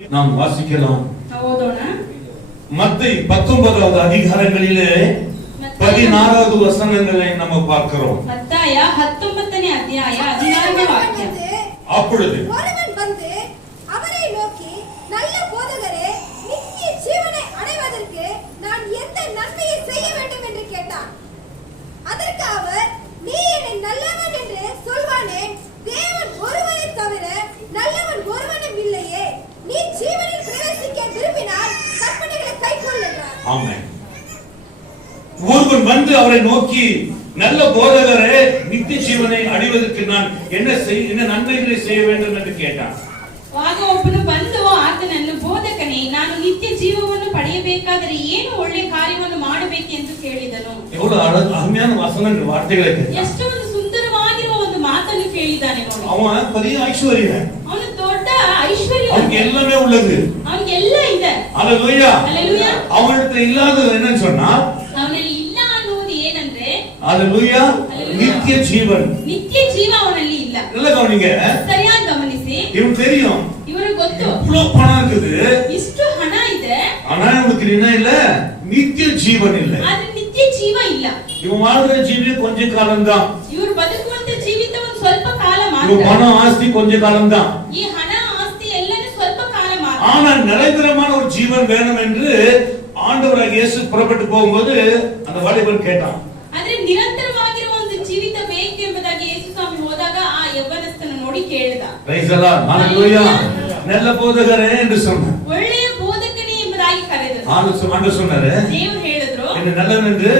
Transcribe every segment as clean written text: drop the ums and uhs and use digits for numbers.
நாம் வாசிக்கலாம். மத்தேயு 19வது அதிகாரங்களிலே 16வது வசனங்களை நம்ம பார்க்கிறோம். மத்தேயு 19ನೇ ಅಧ್ಯಾಯ 16ನೇ ವಾಕ್ಯ. அப்பொழுது ஒருவன் வந்து அவரை நோக்கி, நல்ல போதகரே, நித்திய ஜீவனை அடைவதற்கு நான் எந்த நன்மையை செய்ய வேண்டும் என்று கேட்டான். அதற்கு அவர், நீ என்னை நல்லவன் என்று சொல்வானே, தேவன் ஒருவரை தவிர நல்லவன் ஒருவனும் இல்லையே. நீ ஜீவனில் பிரவேசிக்க விரும்பினால் கற்பனைகளை கைக்கொள் என்றார். ஆமென். ஒருவன் வந்து அவரை நோக்கி, நல்ல போதகரே, நித்திய ஜீவனை அடைவதற்கு நான் என்ன நன்மைகளை செய்ய வேண்டும் என்று கேட்டான். ಆಗ ಒಬ್ಬನು ಬಂದು ಆತನನ್ನು, ಬೋಧಕನೇ, ನಾನು ನಿತ್ಯ ಜೀವವನ್ನು ಪಡೆಯಬೇಕಾದರೆ ಏನು ಒಳ್ಳೆ ಕಾರ್ಯವನ್ನು ಮಾಡಬೇಕೆಂದು ಕೇಳಿದನು. எவ்வளவு அருமையான வசனங்கள், வார்த்தைகளை கேட்டான். ಎಷ್ಟು ಒಂದು ಸುಂದರವಾಗಿರುವ ಒಂದು ಮಾತನ್ನು ಕೇಳಿದ್ದಾನೆ ನೋಡಿ. அவன் பெரிய ஐஸ்வர்யன், ಅವನು ದೊಡ್ಡ ಐಶ್ವರ್ಯ, அவனுக்கு எல்லாமே உள்ளது, ಅವನಿಗೆ ಎಲ್ಲ ಇದೆ. ஹalleluya. ஹalleluya. அவனிடத்துல இல்லாதது என்னன்னு சொன்னா, ಅವನಲ್ಲಿ ಇಲ್ಲ ಅನ್ನುವುದು ಏನಂದ್ರೆ, ஹalleluya, நித்திய ஜீவன். ನಿತ್ಯ ಜೀವ ಅವನಲ್ಲಿ ಇಲ್ಲ. இல்ல கவனிங்க, ಸರಿಯಾಗಿ ಗಮನಿಸಿ. இவனுக்கு தெரியும், ಇವರಿಗೆ ಗೊತ್ತು இவ்வளவு பணம் இருக்குது, ಇಷ್ಟು ಹಣ ಇದೆ, ஆனா இவனுக்கு என்ன இல்ல, நித்திய ஜீவன் இல்ல. ಆದ್ರೆ ನಿತ್ಯ ಜೀವ ಇಲ್ಲ. இவன் வாழ்ற ஜீவியம் கொஞ்ச காலம்தான். ಇವರು ಬದುಕುವಂತ ಜೀವಿತ ಒಂದು ಸ್ವಲ್ಪ ಕಾಲ ಮಾತ್ರ. இவன் பணம் ஆஸ்தி கொஞ்ச காலம்தான். ಈ ಹಣ ಆಸ್ತಿ ಎಲ್ಲನೂ ಸ್ವಲ್ಪ ಕಾಲ ಮಾತ್ರ. ஆனா நிரந்தரமான ஒரு ஜீவன் வேணும் என்று ஆண்டவராகிய இயேசு புறப்பட்டு போகும்போது அந்த வாலிபன் கேட்டான். ಆದ್ರೆ ನಿರಂತರವಾಗಿರುವ ಒಂದು ಜೀವಿತ ಬೇಕು ಎಂಬುದಾಗಿ ಯೇಸು ಸ್ವಾಮಿ ಹೋದಾಗ ಆ ಯೌವನಸ್ಥನ ನೋಡಿ ಕೇಳಿದ. ಪ್ರೈಸ್ ದಿ ಲಾರ್ಡ್, ஹalleluya. நல்ல போதகரே என்று சொன்னார். ಒಳ್ಳೆಯ ಬೋಧಕನೇ ಎಂಬುದಾಗಿ ಕರೆದರು. ஆண்டவர் சொன்னாரு, ದೇವರು ಹೇಳಿದ್ರು, என்ன நல்லவன் என்று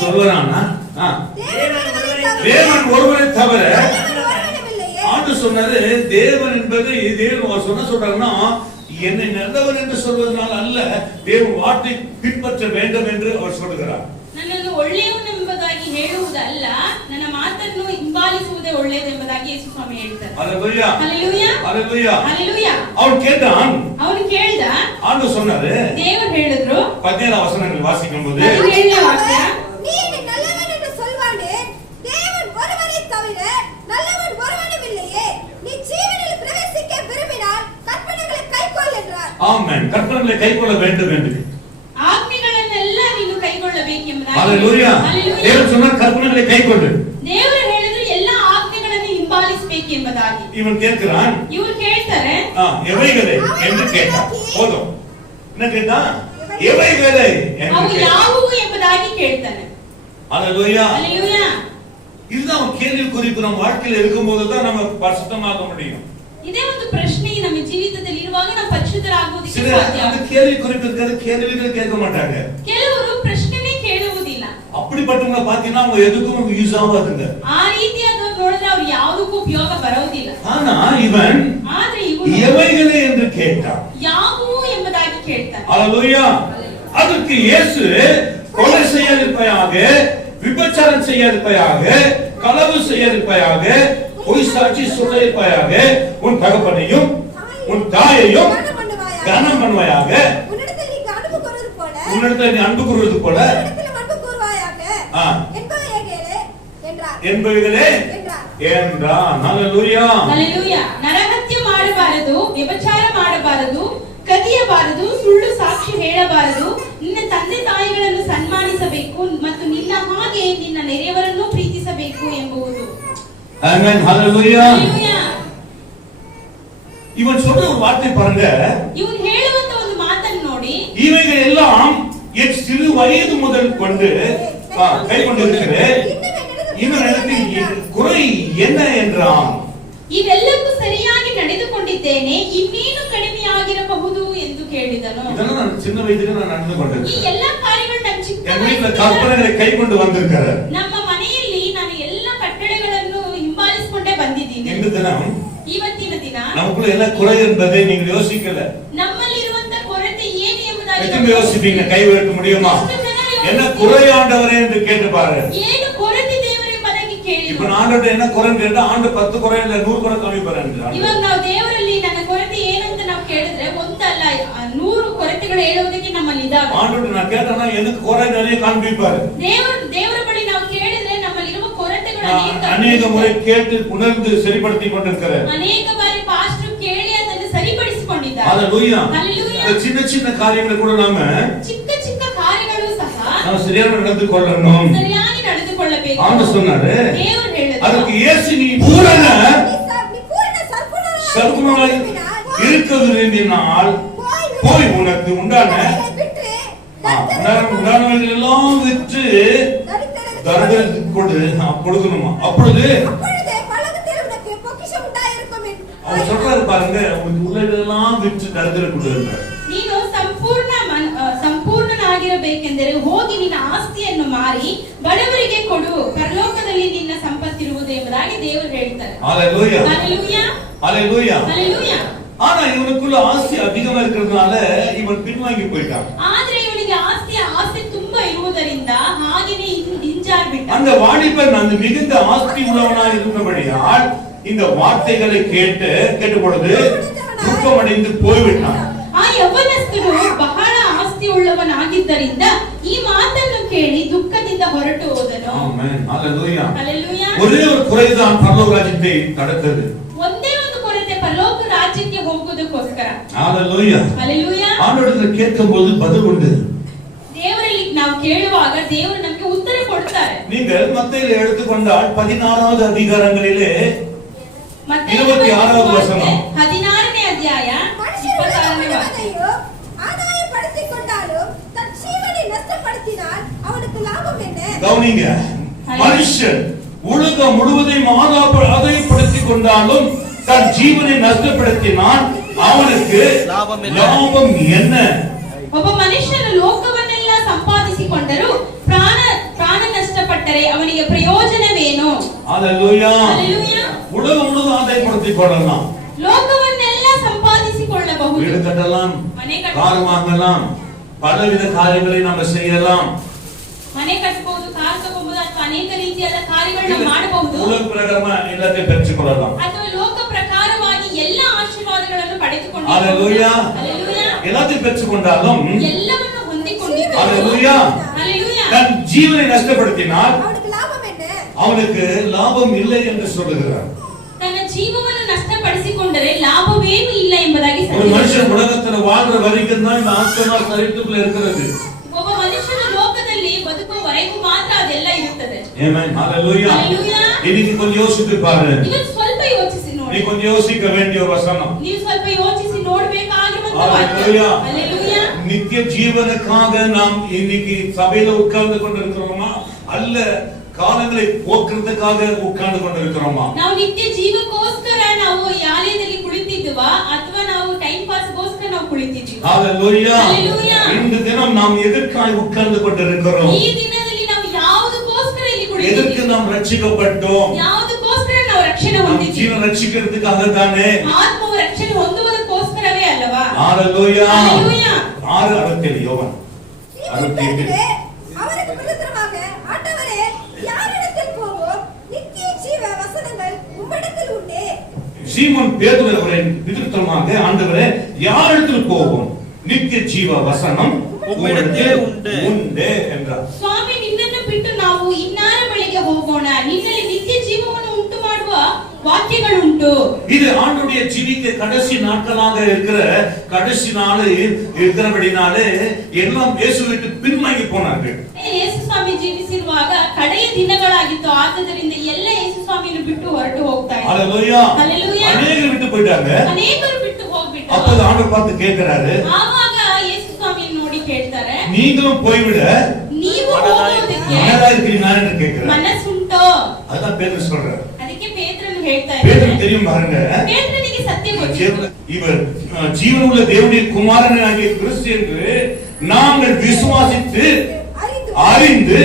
சொல்றானா? தேவன் ஒருவரை தவிர. ஆண்டவர் சொன்னாரு, தேவன் என்பது தேவன் சொல்றாருன்னா, என்னை நல்லவன் என்று சொல்வதனால் அல்ல, தேவன் வார்த்தை பின்பற்ற வேண்டும் என்று அவர் சொல்கிறார். ನನ್ನನ್ನು ಒಳ್ಳೆಯವನೆಂಬುದಾಗಿ ಹೇಳುವುದಲ್ಲ, ನನ್ನ ಮಾತನ್ನು ಹಿಂಬಾಲಿಸುವುದೇ ಒಳ್ಳೆಯದೆಂಬುದಾಗಿ ಯೇಸು ಸ್ವಾಮಿ ಹೇಳ್ತಾರೆ. ஹalleluya, ஹalleluya, ஹalleluya, ஹalleluya. அவன் கேட்டான், ಅವನು ಕೇಳಿದ, ஆண்டவர் சொன்னாரு, ದೇವರು ಹೇಳಿದ್ರು. 17 ವಚನங்கள் வாசிக்கும்போது, 17ನೇ ವಾಕ್ಯ, நீ என்னை நல்லவன் என்று சொல்வானே, தேவன் ஒருவரை தவிர நல்லவன் ஒருவனும் இல்லையே. நீ ஜீவனில் பிரவேசிக்க விரும்பினால் கற்பனைகளை கைக்கொள் என்றார். ஆமென். கற்பனைகளை கைக்கொள்ள வேண்டும் என்று. ಆಜ್ಞೆಗಳನ್ನೆಲ್ಲ ನೀನು ಕೈಗೊಳ್ಳಬೇಕೆಂಬುದಾಗಿ. ஹalleluya. தேவன் சொன்னார், கற்பனைகளை கைக்கொள்ளு. ದೇವರು ಹೇಳಿದ್ರು, ಎಲ್ಲ ಆಜ್ಞೆಗಳನ್ನು ಹಿಂಬಾಲಿಸಬೇಕೆಂಬುದಾಗಿ. இவன் கேட்கிறான், ಇವರು ಕೇಳ್ತಾರೆ, எவைகளை என்று கேட்டான். போதும். என்ன கேட்டான்? எவைகளை என்று ಅವು கேட்டான். ಯಾವುವು ಎಂಬುದಾಗಿ ಕೇಳ್ತಾನೆ. ஹalleluya. ஹalleluya. இதுதான் கேள்வி குறிப்பு. நம்ம வாழ்க்கையில் இருக்கும்போது தான் நம்ம பரிசுத்தமாக முடியும். ಇದೇ ಒಂದು ಪ್ರಶ್ನೆ ನಮ್ಮ ಜೀವಿತದಲ್ಲಿ ಇರುವಾಗ ನಾವು ಪರಿಶುದ್ಧರಾಗುವುದಕ್ಕೆ சில ಸಾಧ್ಯ. அந்த கேள்வி குறிப்பு இருக்கிற கேள்விகள் கேட்க மாட்டாங்க. ಕೆಲವರು ಪ್ರಶ್ನೆನೇ ಕೇಳುವುದಿಲ್ಲ. அப்படிப்பட்டவங்க பாத்தீங்கன்னா அவங்க எதுக்கும் யூஸ் ஆகாதுங்க. ಆ ರೀತಿಯಾದವರು ನೋಡಿದ್ರೆ ಅವರು ಯಾವುದಕ್ಕೂ ಉಪಯೋಗ ಬರೋದಿಲ್ಲ. ஆனா இவன் ಆದ್ರೆ ಇವನು எவைகளை என்று கேட்டான். ಯಾವುವು ಎಂಬುದಾಗಿ ಕೇಳ್ತಾನೆ. ஹalleluya. அதற்கு இயேசு, கொலை செய்யாதிருப்பாயாக, விபச்சாரம் செய்யாதிருப்பாயாக, களவு செய்யாதிருப்பாயாக, பொய் சாட்சி சொல்லாதிருப்பாயாக, உன் தகப்பனையும் உன் தாயையும் கனம் பண்ணுவாயாக, உன்னிடத்தில் நீ அன்பு கூறுவது போல உன்னிடத்தில் நீ அன்பு கூறுவது போல உன்னிடத்தில் அன்பு கூறுவாயாக என்பவைகளே என்றான். ஹalleluya. ஹalleluya. ನರಹತ್ಯೆ ಮಾಡಬಾರದು, ವ್ಯಭಿಚಾರ ಮಾಡಬಾರದು, ಕದಿಯಬಾರದು, ಸುಳ್ಳು ಸಾಕ್ಷಿ ಹೇಳಬಾರದು, ನಿನ್ನ ತಂದೆ ತಾಯಿಗಳನ್ನು ಸನ್ಮಾನಿಸಬೇಕು ಮತ್ತು ನಿನ್ನ ಹಾಗೆ ನಿನ್ನ ನೆರೆಯವರನ್ನು ಪ್ರೀತಿಸಬೇಕು ಎಂಬುದು. ஆமென். ஹalleluya. ஹalleluya. இவன் சொல்ற ஒரு வார்த்தை பாருங்க. ಇವನು ಹೇಳುವಂತ ಒಂದು ಮಾತನ್ನು ನೋಡಿ, இவைகள் எல்லாம் என் சிறு வயது முதல் கொண்டு கை கொண்டிருக்கிறேன், இவனிடத்தில் குறை என்ன என்றான். ಇವೆಲ್ಲಕ್ಕೂ ಸರಿಯಾಗಿ ನಡೆದುಕೊಂಡಿದ್ದೇನೆ, ಇನ್ನೇನು ಕಡಿಮೆಯಾಗಿರಬಹುದು ಎಂದು ಕೇಳಿದನು. இதெல்லாம் நான் சின்ன வயதிலே நான் நடந்து ಈ கொண்டிருக்கிறேன். ಎಲ್ಲ ಕಾರ್ಯಗಳು ನನ್ನ ಚಿಕ್ಕ என் வீட்டுல கற்பனைகளை கை கொண்டு வந்திருக்கிறேன். ನಮ್ಮ ಮನೆಯಲ್ಲಿ ನಾನು ಎಲ್ಲ ಕಟ್ಟಳೆಗಳನ್ನು ಹಿಂಬಾಲಿಸಿಕೊಂಡೇ ಬಂದಿದ್ದೀನಿ. இந்த தினம் ಇವತ್ತಿನ ದಿನ நமக்குள்ள என்ன குறை என்பதை நீங்க யோசிக்கல. ನಮ್ಮಲ್ಲಿರುವಂತ ಕೊರತೆ ಏನು ಎಂಬುದಾಗಿ எத்தனை யோசிப்பீங்க? கை வைக்க முடியுமா? என்ன குறை ஆண்டவரே என்று கேட்டு பாரு. ಏನು ಕೊರತೆ ದೇವರೇ ಎಂಬುದಾಗಿ ಕೇಳಿ. இப்ப ஆண்டவரே என்ன குறைன்னு கேட்டா, ஆண்டு 10 குறை இல்ல 100 குறை காமிப்பாரு. ಇವಾಗ ನಾವು ದೇವರಲ್ಲಿ ನನ್ನ ಕೊರತೆ ಏನಂತ ನಾವು ಕೇಳಿದ್ರೆ ಒಂದಲ್ಲ 100 ಕೊರತೆಗಳು ಹೇಳುವುದಕ್ಕೆ ನಮ್ಮಲ್ಲಿ ಇದಾವೆ. ஆண்டவரே நான் கேட்டனா எனக்கு குறை நிறைய காண்பிப்பாரு. ದೇವರ ಬಳಿ ನಾವು ಕೇಳಿದ್ರೆ ನಮ್ಮಲ್ಲಿರುವ ಕೊರತೆಗಳು ಅನೇಕ ಮುறை ಕೇட்டு உணர்ந்து சரிப்படுத்திக் கொண்டிருக்கிறேன். ಅನೇಕ ಬಾರಿ ಪಾಸ್ಟರ್ ಕೇಳಿ ಅದನ್ನು ಸರಿಪಡಿಸಿಕೊಂಡಿದ್ದಾರೆ. ஹalleluya. Hallelujah. இந்த சின்ன சின்ன காரியங்களை கூட நாம ಚಿಕ್ಕ ಚಿಕ್ಕ ಕಾರ್ಯಗಳು ಸಹ நாம சரியாக நடந்து கொள்ளணும். ಸರಿಯಾಗಿ ನಡೆದುಕೊಳ್ಳಬೇಕು. ஆண்டவர் சொன்னாரு, ದೇವರು ಹೇಳಿದರು, அதுக்கு இயேசு நீ பூரண நீ பூரண சர்க்குணமாய் இருக்க விரும்பினால் போய் உனக்கு உண்டான உண்டானவைகள் எல்லாம் விற்று தரித்திரருக்கு கொடுக்கணுமா, அப்பொழுது அவர் சொல்றாரு பாருங்க, உனக்கு உள்ளதெல்லாம் விற்று தரித்திரருக்கு கொடுக்கிறார். ನೀನು ಸಂಪೂರ್ಣನಾಗಿರಬೇಕೆಂದರೆ ಹೋಗಿ ನಿನ್ನ ಆಸ್ತಿಯನ್ನು ಮಾರಿ ಬಡವರಿಗೆ ಕೊಡು, ಪರಲೋಕದಲ್ಲಿ ನಿನ್ನ ಸಂಪತ್ತಿರುವುದು ಎಂಬುದಾಗಿ ದೇವರು ಹೇಳ್ತಾರೆ. ஹalleluya ஹalleluya ஹalleluya ஹalleluya. ஆனா இவனுக்குள்ள ஆஸ்தி அதிகமா இருக்கிறதுனால இவன் பின்வாங்கி போயிட்டான். ಆದ್ರೆ ಇವನಿಗೆ ಆಸ್ತಿ ತುಂಬಾ ಇರುವುದರಿಂದ ಹಾಗೇನೇ ಹಿಂಜಾರಿಬಿಟ್ಟ. அந்த வாலிபன் அந்த மிகுந்த ஆஸ்தி உள்ளவனாய் இருந்தபடியால் இந்த வார்த்தைகளை கேட்ட பொழுது துக்கமடைந்து போய்விட்டான். ಆ ಯೌವನಸ್ಥನು ಬಹಳ ಆಸ್ತಿ ಉಳ್ಳವನಾಗಿದ್ದರಿಂದ ಈ ಮಾತನ್ನು ಕೇಳಿ ದುಃಖದಿಂದ ಹೊರಟು ಹೋದನು. Amen hallelujah hallelujah. ஒரே ஒரு குறைதான் பரலோக ராஜ்யத்தை தடுத்தது. ಒಂದೇ ಒಂದು ಕೊರತೆ ಪರಲೋಕ ರಾಜ್ಯಕ್ಕೆ ಹೋಗುವುದಕ್ಕೋಸ್ಕರ. ஹalleluya ಹalleluya. ஆண்டவரிடம் கேட்கும்போது பதில் உண்டு. ದೇವರಲ್ಲಿ ನಾವು ಕೇಳುವಾಗ ದೇವರು ನಮಗೆ ಉತ್ತರ ಕೊಡ್ತಾರೆ. நீங்கள் மத்தேயுவை எடுத்துக்கொண்டால் 16வது அதிகாரங்களிலே 26வது வசனம் 16ನೇ ಅಧ್ಯಾಯ 26ನೇ ವಾಕ್ಯ. கவனிங்க, மனுஷன் உலகம் முழுவதையும் ஆதாயப்படுத்திக் கொண்டாலும் தன் ஜீவனை நஷ்டப்படுத்தினால் அவனுக்கு லாபம் என்ன? ಒಬ್ಬ ಮನುಷ್ಯನು ಲೋಕವನ್ನೆಲ್ಲ ಸಂಪಾದಿಸಿಕೊಂಡರೂ ಪ್ರಾಣ ನಷ್ಟಪಟ್ಟರೆ ಅವನಿಗೆ ಪ್ರಯೋಜನವೇನು? ஹalleluya ஹalleluya. உலகம் முழுவதும் ஆதாயப்படுத்திக் கொள்ளலாம், ಲೋಕವನ್ನೆಲ್ಲ ಸಂಪಾದಿಸಿಕೊಳ್ಳಬಹುದು, வீடு கட்டலாம், ಮನೆ கார் வாங்கலாம், பலவித காரியங்களை நாம செய்யலாம், ಮನೆ ಕಟ್ಟಬಹುದು, ಕಾರ್ ತಗೋಬಹುದು, ಅಥವಾ ಅನೇಕ ರೀತಿಯಾದ ಕಾರ್ಯಗಳನ್ನು ಮಾಡಬಹುದು. உலக பிரகாரமா எல்லாத்தையும் பெற்றுக் கொள்ளலாம், ಅಥವಾ ಲೋಕ ಪ್ರಕಾರವಾಗಿ ಎಲ್ಲ ಆಶೀರ್ವಾದಗಳನ್ನು ಪಡೆದುಕೊಂಡು ஹalleluya ஹalleluya எல்லாத்தையும் பெற்றுக்கொண்டாலும் ಎಲ್ಲವನ್ನು ಹೊಂದಿಕೊಂಡಿದ್ದರು. ஹalleluya ஹalleluya. தன் ஜீவனை நஷ்டப்படுத்தினால் அவனுக்கு லாபம் இல்லை என்று சொல்லுகிறார். ತನ್ನ ಜೀವವನ್ನು ನಷ್ಟಪಡಿಸಿಕೊಂಡರೆ ಲಾಭವೇನೂ ಇಲ್ಲ ಎಂಬುದಾಗಿ ஒரு மனுஷன் உலகத்துல வாழ்ற வரைக்கும் தான் இந்த ஆத்மா சரீரத்துக்குள்ள இருக்கிறது. ಒಬ್ಬ ಮನುಷ್ಯನ ಲೋಕದಲ್ಲಿ ಬದುಕುವವರೆಗೂ ಮಾತ್ರ ಅದೆಲ್ಲ ಇರುತ್ತದೆ. ஆமென் ஹalleluya. ஹalleluya. இன்னைக்கு கொஞ்சம் யோசித்து பாரு, ಇವತ್ತು ಸ್ವಲ್ಪ ಯೋಚಿಸಿ ನೋಡಿ. நீ கொஞ்சம் யோசிக்க வேண்டிய ஒரு வசனம். ನೀವು ಸ್ವಲ್ಪ ಯೋಚಿಸಿ ನೋಡಬೇಕಾಗಿರುವಂತ ஹalleluya. ஹalleluya. நித்திய ஜீவனுக்காக நாம் இன்னைக்கு சபையில உட்கார்ந்து கொண்டிருக்கிறோமா, அல்ல காலங்களை போக்குறதுக்காக உட்கார்ந்து கொண்டிருக்கிறோமா? ನಾವು ನಿತ್ಯ ಜೀವಕ್ಕೋಸ್ಕರ ನಾವು ಈ ಆಲಯದಲ್ಲಿ ಕುಳಿತಿದ್ವಾ ಅಥವಾ ನಾವು ಟೈಮ್ ಪಾಸ್ಗೋಸ್ಕರ ನಾವು ಕುಳಿತಿದ್ದೀವಾ? ஹalleluya. ஹalleluya. இந்த தினம் நாம் எதற்காக உட்கார்ந்து கொண்டிருக்கிறோம்? ಈ ದಿನದಲ್ಲಿ ನಾವು ಯಾವುದಕ್ಕೋಸ್ಕರ ಇಲ್ಲಿ எதற்கு ಕುಳಿತಿದ್ದೀವಿ? நாம் ரட்சிக்கப்பட்டோம்? ಯಾವುದಕ್ಕೋಸ್ಕರ ನಾವು ರಕ್ಷಣೆ நாம் ಹೊಂದಿದ್ದೀವಿ? ஜீவன் ரட்சிக்கிறதுக்காக தானே? ಆತ್ಮವು ರಕ್ಷಣೆ ಹೊಂದುವುದಕ್ಕೋಸ್ಕರವೇ ಅಲ್ಲವಾ? ஹalleluya. ஹalleluya. 6:67 யோவான் 68. அவருக்கு பிரதித்திரமாக ஆண்டவரே யாரிடத்தில் போவோம்? நித்திய ஜீவ வசனங்கள் உம்மிடத்தில் உண்டே. சீமோன் பேதுரு அவரை விதிர்த்தமாக, ஆண்டவரே யாரிடத்தில் போவோம்? நித்திய ஜீவ வசனம் உம்மிடத்தில் உண்டு என்றார். ಸ್ವಾಮಿ, ನಿನ್ನನ್ನು ಬಿಟ್ಟು ನಾವು ಇನ್ನಾರ ಬಳಿಗೆ ಹೋಗೋಣ? ನಿನ್ನಲ್ಲಿ ನಿತ್ಯ ಜೀವವನ್ನು ಉಂಟು ಮಾಡುವ ವಾಕ್ಯಗಳುಂಟು. இது ஆண்டுடைய ஜீவிக்க கடைசி நாட்களாக இருக்கிற கடைசி நாள் இருக்கிறபடினாலே எல்லாம் இயேசுவிற்கு பின்வாங்கி போனார்கள். ಯೇಸು ಸ್ವಾಮಿ ಜೀವಿಸಿರುವಾಗ ಕಡೆಯ ದಿನಗಳಾಗಿತ್ತು. ಆದ್ದರಿಂದ ಎಲ್ಲ ಯೇಸು ಸ್ವಾಮಿಯನ್ನು ಬಿಟ್ಟು ಹೊರಟು ಹೋಗ್ತಾ ಇದ್ದಾರೆ. ஹalleluya. ஹalleluya. அநேகர் விட்டு போயிட்டாங்க. ಅನೇಕರು ಬಿಟ್ಟು ಹೋಗ್ಬಿಟ್ರು. அப்போது ஆண்டவர் பார்த்து கேட்கிறாரு, ಆವಾಗ ಯೇಸು ಸ್ವಾಮಿಯನ್ನು ನೋಡಿ ಕೇಳ್ತಾರೆ, நீங்களும் போய்விட ನೀವು ಹೋಗೋದಕ್ಕೆ மனதா இருக்கிறீங்களா என்று கேட்கிறார். ಮನಸ್ಸುಂಟೋ? அதான் பேதுரு சொல்றார். ಅದಕ್ಕೆ ಪೇತ್ರನು ಹೇಳ್ತಾ பேதுரு ಇದ್ದಾರೆ, தெரியும் பாருங்க, ಪೇತ್ರನಿಗೆ ಸತ್ಯ ಗೊತ್ತಿತ್ತು. இவர் ஜீவனுள்ள தேவனுடைய குமாரனாகிய கிறிஸ்து என்று நாங்கள் விசுவாசித்து அறிந்து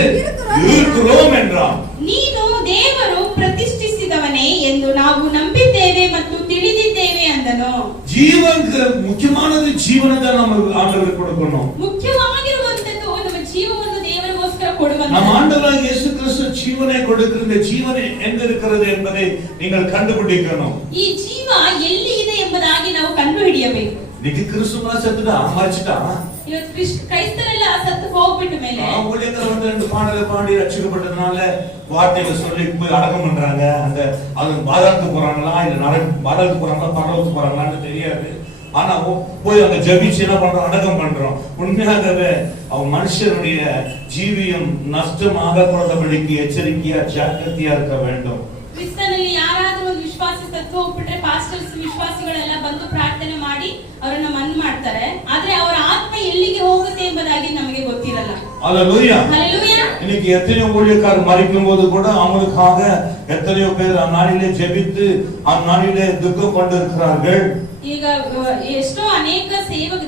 இருக்கிறோம் என்றார். ನೀನು ದೇವರು ಪ್ರತಿಷ್ಠಿಸಿದವನೇ ಎಂದು ನಾವು ನಂಬಿದ್ದೇವೆ ಮತ್ತು ತಿಳಿದಿದ್ದೇವೆ ಅಂದನು. ஜீவனுக்கு முக்கியமானது ஜீவனை தான் நம்ம ஆண்டவருக்கு கொடுக்கணும். ಮುಖ್ಯವಾಗಿರುವಂತದ್ದು ನಮ್ಮ ಜೀವವನ್ನು ದೇವರಿಗೋಸ್ಕರ ಕೊಡುವಂತ. நம்ம ஆண்டவராகிய இயேசு கிறிஸ்து ஜீவனை கொடுக்கிற இந்த ஜீவனை எங்க இருக்கிறது என்பதை நீங்கள் கண்டுபிடிக்கணும். ಈ ಜೀವ ಎಲ್ಲಿ ಇದೆ ಎಂಬುದಾಗಿ ನಾವು ಕಂಡುಹಿಡಿಯಬೇಕು. இன்னைக்கு கிறிஸ்துவா செத்துட்டா மரிச்சிட்டா, ಇವತ್ತು ಕ್ರೈಸ್ತರೆಲ್ಲ ಸತ್ತು ಹೋಗ್ಬಿಟ್ಟ ಮೇಲೆ ஊழியர்கள் வந்து 2 பாடலை பாடி ரட்சிக்கப்பட்டதுனால வார்த்தைகள் சொல்லி போய் அடக்கம் பண்றாங்க. அந்த அது பாதாளத்துக்கு போறாங்களா இல்ல பாதாளத்துக்கு போறாங்களா பரலோகத்துக்கு போறாங்களான்னு தெரியாது. ஆனா போய் அங்க ஜெபிச்சு என்ன பண்றோம், அடக்கம் பண்றோம். உண்மையாகவே அவன் மனுஷனுடைய ஜீவியம் நஷ்டமாக கூடாதபடிக்கு எச்சரிக்கையா ஜாக்கிரதையா இருக்க வேண்டும். ಕ್ರಿಸ್ತನಲ್ಲಿ ಯಾರಾದರೂ ಒಂದು ವಿಶ್ವಾಸಿ ಸತ್ತು ಹೋಗ್ಬಿಟ್ರೆ ಪಾಸ್ಟರ್ಸ್ ವಿಶ್ವಾಸಿಗಳೆಲ್ಲ ಬಂದು ಪ್ರಾರ್ಥನೆ ಮಾಡಿ ಅವರನ್ನ ಮಣ್ಣು ಮಾಡ್ತಾರೆ. ಆದ್ರೆ ಅವರ ಆತ್ಮ ಎಲ್ಲಿಗೆ ಹೋಗುತ್ತೆ ಎಂಬುದಾಗಿ ನಮಗೆ ಗೊತ್ತಿರಲ್ಲ. ஹல்லேலூயா. ஹல்லேலூயா. இன்னைக்கு எத்தனையோ ஊழியக்காரர் மரிக்கும் போது கூட அவங்களுக்காக எத்தனையோ பேர் அந்நாளிலே ஜெபித்து அந்நாளிலே துக்கம் கொண்டிருக்கிறார்கள். ಈಗ ಎಷ್ಟೋ ಅನೇಕ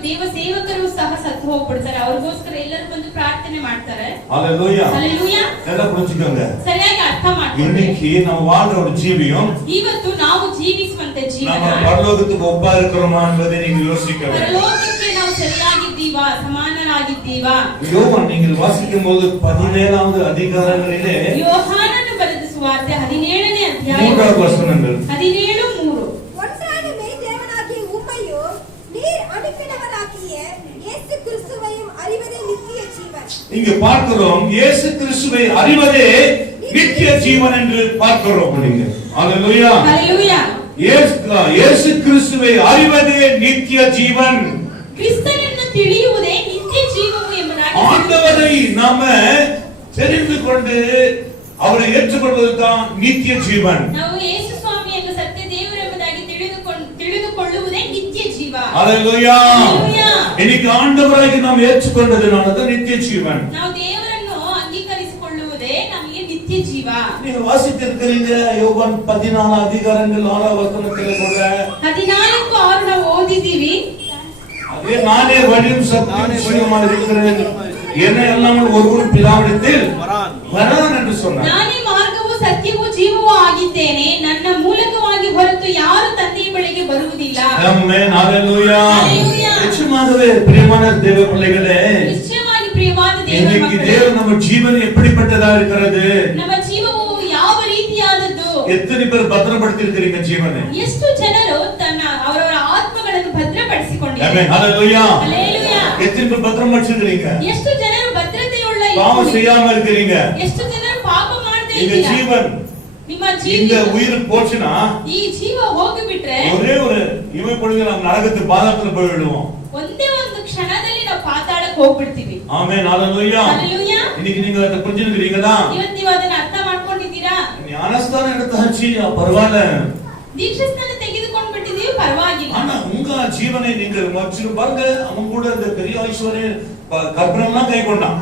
ದೇವ ಸೇವಕರು ಸಹ ಸತ್ತು ಹೋಗ್ಬಿಡ್ತಾರೆ. ಅವ್ರಿಗೋಸ್ಕರ ಎಲ್ಲರೂ ಬಂದು ಪ್ರಾರ್ಥನೆ ಮಾಡ್ತಾರೆ. ஹல்லேலூயா. ஹல்லேலூயா. எல்லாம் புரிஞ்சுக்கோங்க. ಸರಿಯಾಗಿ ಅರ್ಥ ಮಾಡ್ಕೊಳ್ಳಿ. இன்னைக்கு நம்ம வாழ்ற ஒரு ஜீவியம், ಇವತ್ತು ನಾವು ಜೀವಿಸುವಂತ ಜೀವನ, நம்ம பரலோகத்துக்கு ஒப்பா இருக்கிறோமா என்பதை நீங்க யோசிக்க வேண்டும். ಪರಲೋಕಕ್ಕೆ ನಾವು ಸರಿಯಾಗಿದ್ದೀವಾ, ಸಮಾನರಾಗಿದ್ದೀವಾ? யோவான் நீங்கள் வாசிக்கும் போது 17வது அதிகாரங்களிலே ಯೋಹಾನನು ಬರೆದ ಸುವಾರ್ತೆ 17ನೇ ಅಧ್ಯಾಯ 3வது வசனங்கள் 17:3. ஒன்றான மெய்தேவனாகிய உம்மையும் நீர் அனுப்பினவராகிய இயேசு கிறிஸ்துவையும் அறிவதே நித்திய ஜீவன். இங்க பார்க்கிறோம், இயேசு கிறிஸ்துவை அறிவதே நித்திய ஜீவன் என்று பார்க்கிறோம். நீங்க ஹல்லேலூயா. ஹல்லேலூயா. இயேசு கிறிஸ்துவை அறிவதே நித்திய ஜீவன். ಕ್ರಿಸ್ತನನ್ನು ತಿಳಿಯುವುದೇ ನಿತ್ಯ ಜೀವವು ಎಂಬುದಾಗಿ ஆண்டவரை நாம தெரிந்து கொண்டு அவரை ஏற்றுக்கொள்வதுதான் நித்திய ஜீவன். ನಾವು ಯೇಸು ಸ್ವಾಮಿಯನ್ನು ಸತ್ಯ ದೇವರು ಎಂಬುದಾಗಿ ತಿಳಿದುಕೊಳ್ಳುವುದೇ ನಿತ್ಯ ಜೀವ. ஹல்லேலூயா. ஹல்லேலூயா. இன்னைக்கு ஆண்டவரை நாம் ஏற்றுக்கொண்டதுனால தான் நித்திய ஜீவன். ನಾವು ದೇವರನ್ನು ಅಂಗೀಕರಿಸಿಕೊಳ್ಳುವುದೇ ನಮಗೆ ನಿತ್ಯ ಜೀವ. நீங்க வாசித்திருக்கிறீங்க யோவான் 14 அதிகாரங்கள் 6வது வசனத்திலே கூட 14:6 ನಾವು ಓದಿದ್ದೀವಿ. அதே நானே வழியும் சத்தியமும் ஜீவனுமாக இருக்கிறேன், என்னை அல்லாமல் ஒருவரும் பிதாவிடத்தில் வரான் என்று சொன்னார். ನಾನೇ ಮಾರ್ಗವೂ ಸತ್ಯವೂ ಜೀವವೂ ಆಗಿದ್ದೇನೆ, ನನ್ನ ಮೂಲಕವಾಗಿ ಹೊರತು ಯಾರು ತಂದೆಯ ಬಳಿಗೆ ಬರುವುದಿಲ್ಲ. ஆமென். ஹல்லேலூயா. ஹல்லேலூயா. நிச்சயமாகவே பிரியமான தேவ பிள்ளைகளே, ನಿಶ್ಚಯವಾಗಿ ಪ್ರಿಯವಾದ ದೇವರ இன்னைக்கு ಮಕ್ಕಳೇ, தேவன் நம்ம ஜீவன் எப்படிப்பட்டதா இருக்கிறது? ನಮ್ಮ ಜೀವವು ಯಾವ ರೀತಿಯಾದದ್ದು? எத்தனை பேர் பத்திரப்படுத்தி இருக்கிறீங்க ஜீவனை? ಎಷ್ಟು ಜನರು ಅವರವರ ಆತ್ಮಗಳನ್ನು ಭದ್ರಪಡಿಸಿಕೊಂಡಿದ್ದಾರೆ? ஆமென். ஹல்லேலூயா. ஹல்லேலூயா. எத்தனை பேர் பத்திரப்படுத்திருக்கிறீங்க? ಎಷ್ಟು ಜನರು ಭದ್ರತೆಯುಳ್ಳ பாவம் செய்யாம இருக்கிறீங்க? ಎಷ್ಟು ಜನರು ಪಾಪ ಮಾಡದೇ இந்த ಇದ್ದೀರಾ? ஜீவன், ನಿಮ್ಮ இந்த ಜೀವ உயிர் போச்சுனா ಈ ಜೀವ ಹೋಗಿಬಿಟ್ರೆ ஒரே ஒரு இமை பொழுது நம்ம நரகத்து பாதாளத்துல போய் விடுவோம். ಒಂದೇ ಒಂದು ಕ್ಷಣದಲ್ಲಿ ನಾವು ಪಾತಾಳಕ್ಕೆ ಹೋಗ್ಬಿಡ್ತೀವಿ. ஆமென். ஹல்லேலூயா. ஹல்லேலூயா. இன்னைக்கு நீங்க அதை புரிஞ்சுக்கிறீங்களா? ಇವತ್ತು ನೀವು ಅದನ್ನ ಅರ್ಥ ಮಾಡ್ಕೊಂಡಿದ್ದೀರಾ? ஞானஸ்தானம் எடுத்தாச்சு, பரவாயில்ல. ದೀಕ್ಷಾಸ್ನಾನ ತೆಗೆದುಕೊಂಡು ಬಿಟ್ಟಿದೀವಿ, ಪರವಾಗಿಲ್ಲ. ஆனா உங்க ஜீவனை நீங்க வச்சிரு பாருங்க. அவன் கூட இந்த பெரிய ஐஸ்வர்ய கற்பனைலாம் கை கொண்டான்.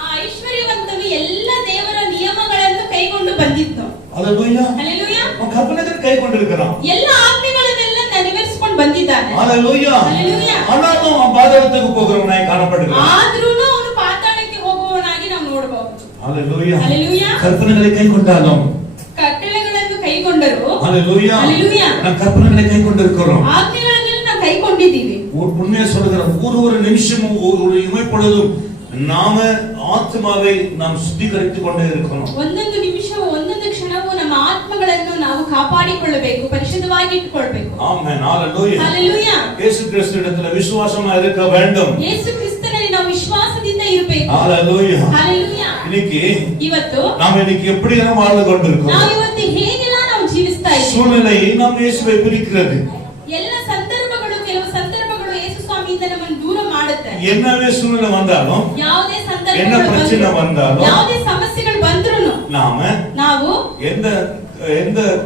ಆ ಐಶ್ವರ್ಯವಂತನು ಎಲ್ಲ ದೇವರ ನಿಯಮಗಳನ್ನು ಕೈಗೊಂಡು ಬಂದಿತ್ತು. ஹல்லேலூயா. ಹಲ್ಲೆಲೂಯಾ. அவன் கற்பனைகள் கை கொண்டிருக்கிறான். ಎಲ್ಲ ಆಜ್ಞೆಗಳನ್ನೆಲ್ಲ ನೆರವೇರಿಸಿಕೊಂಡು ಬಂದಿದ್ದಾನೆ. ஹல்லேலூயா. ஹல்லேலூயா. ஆனாலும் அவன் பாதாளத்துக்கு போகிறவனாய் காணப்படுகிறான். ಆದ್ರೂನು ಅವನು ಪಾತಾಳಕ್ಕೆ ಹೋಗುವವನಾಗಿ ನಾವು ನೋಡಬಹುದು. ஹல்லேலூயா. ஹல்லேலூயா. கற்பனைகளை கை கொண்டாலும் ಕಟ್ಟಳೆಗಳನ್ನು ಕೈಗೊಂಡರು. ஹல்லேலூயா. ஹல்லேலூயா. நாம் கற்பனைகளை கை கொண்டிருக்கிறோம். ಆಜ್ಞೆಗಳನ್ನೆಲ್ಲ ನಾವು ಕೈಗೊಂಡಿದ್ದೀವಿ. உண்மையை சொல்கிறோம், ஒரு நிமிஷமும் ஒரு இமை பொழுதும் நாம ஆத்மாவை நாம் சுத்திகரித்துக் கொண்டே இருக்கிறோம். ಒಂದೊಂದು ನಿಮಿಷವೂ ಒಂದೊಂದು ಕ್ಷಣವೂ ನಮ್ಮ ಆತ್ಮಗಳನ್ನು ನಾವು ಕಾಪಾಡಿಕೊಳ್ಳಬೇಕು, ಪರಿಶುದ್ಧವಾಗಿ ಇಟ್ಟುಕೊಳ್ಳಬೇಕು. ஆமென். ஹல்லேலூயா. ஹல்லேலூயா. இயேசு கிறிஸ்துவிடத்தில் விசுவாசமா இருக்க வேண்டும். ಯೇಸು ಕ್ರಿಸ್ತನಲ್ಲಿ ನಾವು ವಿಶ್ವಾಸದಿಂದ ಇರಬೇಕು. ஹல்லேலூயா. ஹல்லேலூயா. இன்னைக்கு ಇವತ್ತು நாம் இன்னைக்கு எப்படி எல்லாம் வாழ்ந்து கொண்டிருக்கிறோம்? ನಾವು ಇವತ್ತು ಹೇಗೆಲ್ಲ ನಾವು ಜೀವಿಸ್ತಾ ಇದ್ದೀವಿ? சூழ்நிலை நாம் இயேசுவை பிரிக்கிறது. ಎಲ್ಲ ಸಂದರ್ಭಗಳು, ಕೆಲವು ಸಂದರ್ಭಗಳು ಯೇಸು ಸ್ವಾಮಿಯಿಂದ ನಮ್ಮನ್ನು ದೂರ ಮಾಡುತ್ತೆ. என்னவே சூழ்நிலை வந்தாலும், ಯಾವುದೇ என்ன ಸಂದರ್ಭಗಳು பிரச்சனை ಬಂದ್ರು, வந்தாலும், ಯಾವುದೇ ಸಮಸ್ಯೆಗಳು ಬಂದ್ರೂ நாம ನಾವು எந்த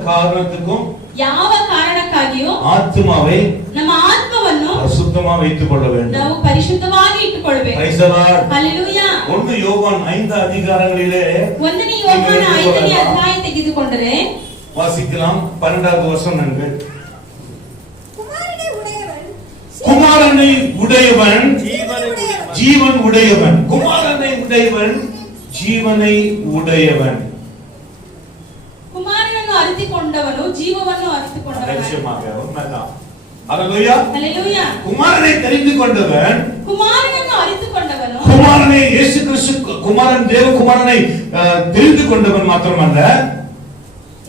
காரணத்துக்கும் ಯಾವ ಕಾರಣಕ್ಕಾಗಿಯೂ ஆத்மாவை ನಮ್ಮ ಆತ್ಮವನ್ನು சுத்தமா வைத்துக் கொள்ள வேண்டும். ನಾವು ಪರಿಶುದ್ಧವಾಗಿ ಇಟ್ಟುಕೊಳ್ಳಬೇಕು. Praise the Lord. ಹಲ್ಲೆಲೂಯಾ. 1 யோவான் 5 அதிகாரங்களிலே 1ನೇ ಯೋಹಾನ 5ನೇ ಅಧ್ಯಾಯ ತೆಗೆದುಕೊಂಡರೆ வாசிக்கலாம். 12வது வசனங்கள். குமாரனை உடையவன் ஜீவன் உடையவன். குமாரனை உடையவன் ஜீவனை உடையவன். ಕುಮಾರನನ್ನು ಅರಿತುಕೊಂಡವನು ಜೀವವನ್ನು ಅರಿತುಕೊಂಡವನು. நிச்சயமாக உண்மைதான். ஹல்லேலூயா. ஹல்லேலூயா. குமாரனை தெரிந்து கொண்டவன், ಕುಮಾರನನ್ನು ಅರಿತುಕೊಂಡವನು, குமாரனை இயேசு கிறிஸ்து குமாரன் தேவகுமாரனை தெரிந்து கொண்டவன் மாத்திரமல்ல,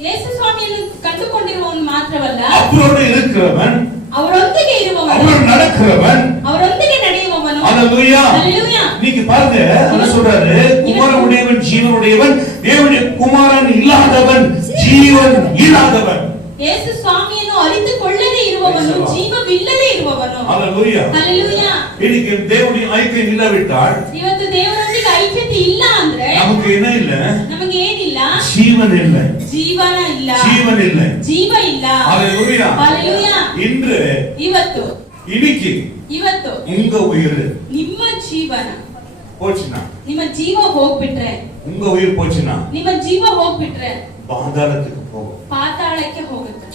ಯೇಸು ಸ್ವಾಮಿಯನ್ನು ಕಂಡುಕೊಂಡಿರುವವನು ಮಾತ್ರವಲ್ಲ, அவரோடு இருக்கிறவன், ಅವರೊಂದಿಗೆ ಇರುವವನು, அவரோடு நடக்கிறவன், ಅವರೊಂದಿಗೆ ನಡೆಯುವವನು. ஹல்லேலூயா. ஹல்லேலூயா. நீங்க பாருங்க, என்ன சொல்றாரு? குமாரனுடையவன் ஜீவனுடையவன், தேவனுடைய குமாரன் இல்லாதவன் ஜீவன் இல்லாதவன். ಯೇಸು ಸ್ವಾಮಿಯನ್ನು ಅರಿತುಕೊಳ್ಳದೆ ಇರುವವನು ಜೀವವಿಲ್ಲದೆ ಇರುವವನು. ஹalleluya. ஹalleluya. இன்னைக்கு தேவனுடைய ஐக்கியம் இல்லாவிட்டால் ಇವತ್ತು ದೇವರೊಂದಿಗೆ ಐಕ್ಯತೆ ಇಲ್ಲ ಅಂದ್ರೆ நமக்கு என்ன இல்ல? ನಮಗೆ ಏನಿಲ್ಲ? ஜீவன் இல்ல. ಜೀವನ ಇಲ್ಲ. ஜீவன் இல்ல. ಜೀವ ಇಲ್ಲ. ஹalleluya. ஹalleluya. இன்று ಇವತ್ತು இன்னைக்கு ಇವತ್ತು உங்க உயிர் ನಿಮ್ಮ ಜೀವನ போச்சுனா, ನಿಮ್ಮ ಜೀವ ಹೋಗ್ಬಿಟ್ರೆ, உங்க உயிர் போச்சுனா ನಿಮ್ಮ ಜೀವ ಹೋಗ್ಬಿಟ್ರೆ பாதாளத்துக்கு போகும். ಪಾತಾಳಕ್ಕೆ ಹೋಗುತ್ತೆ.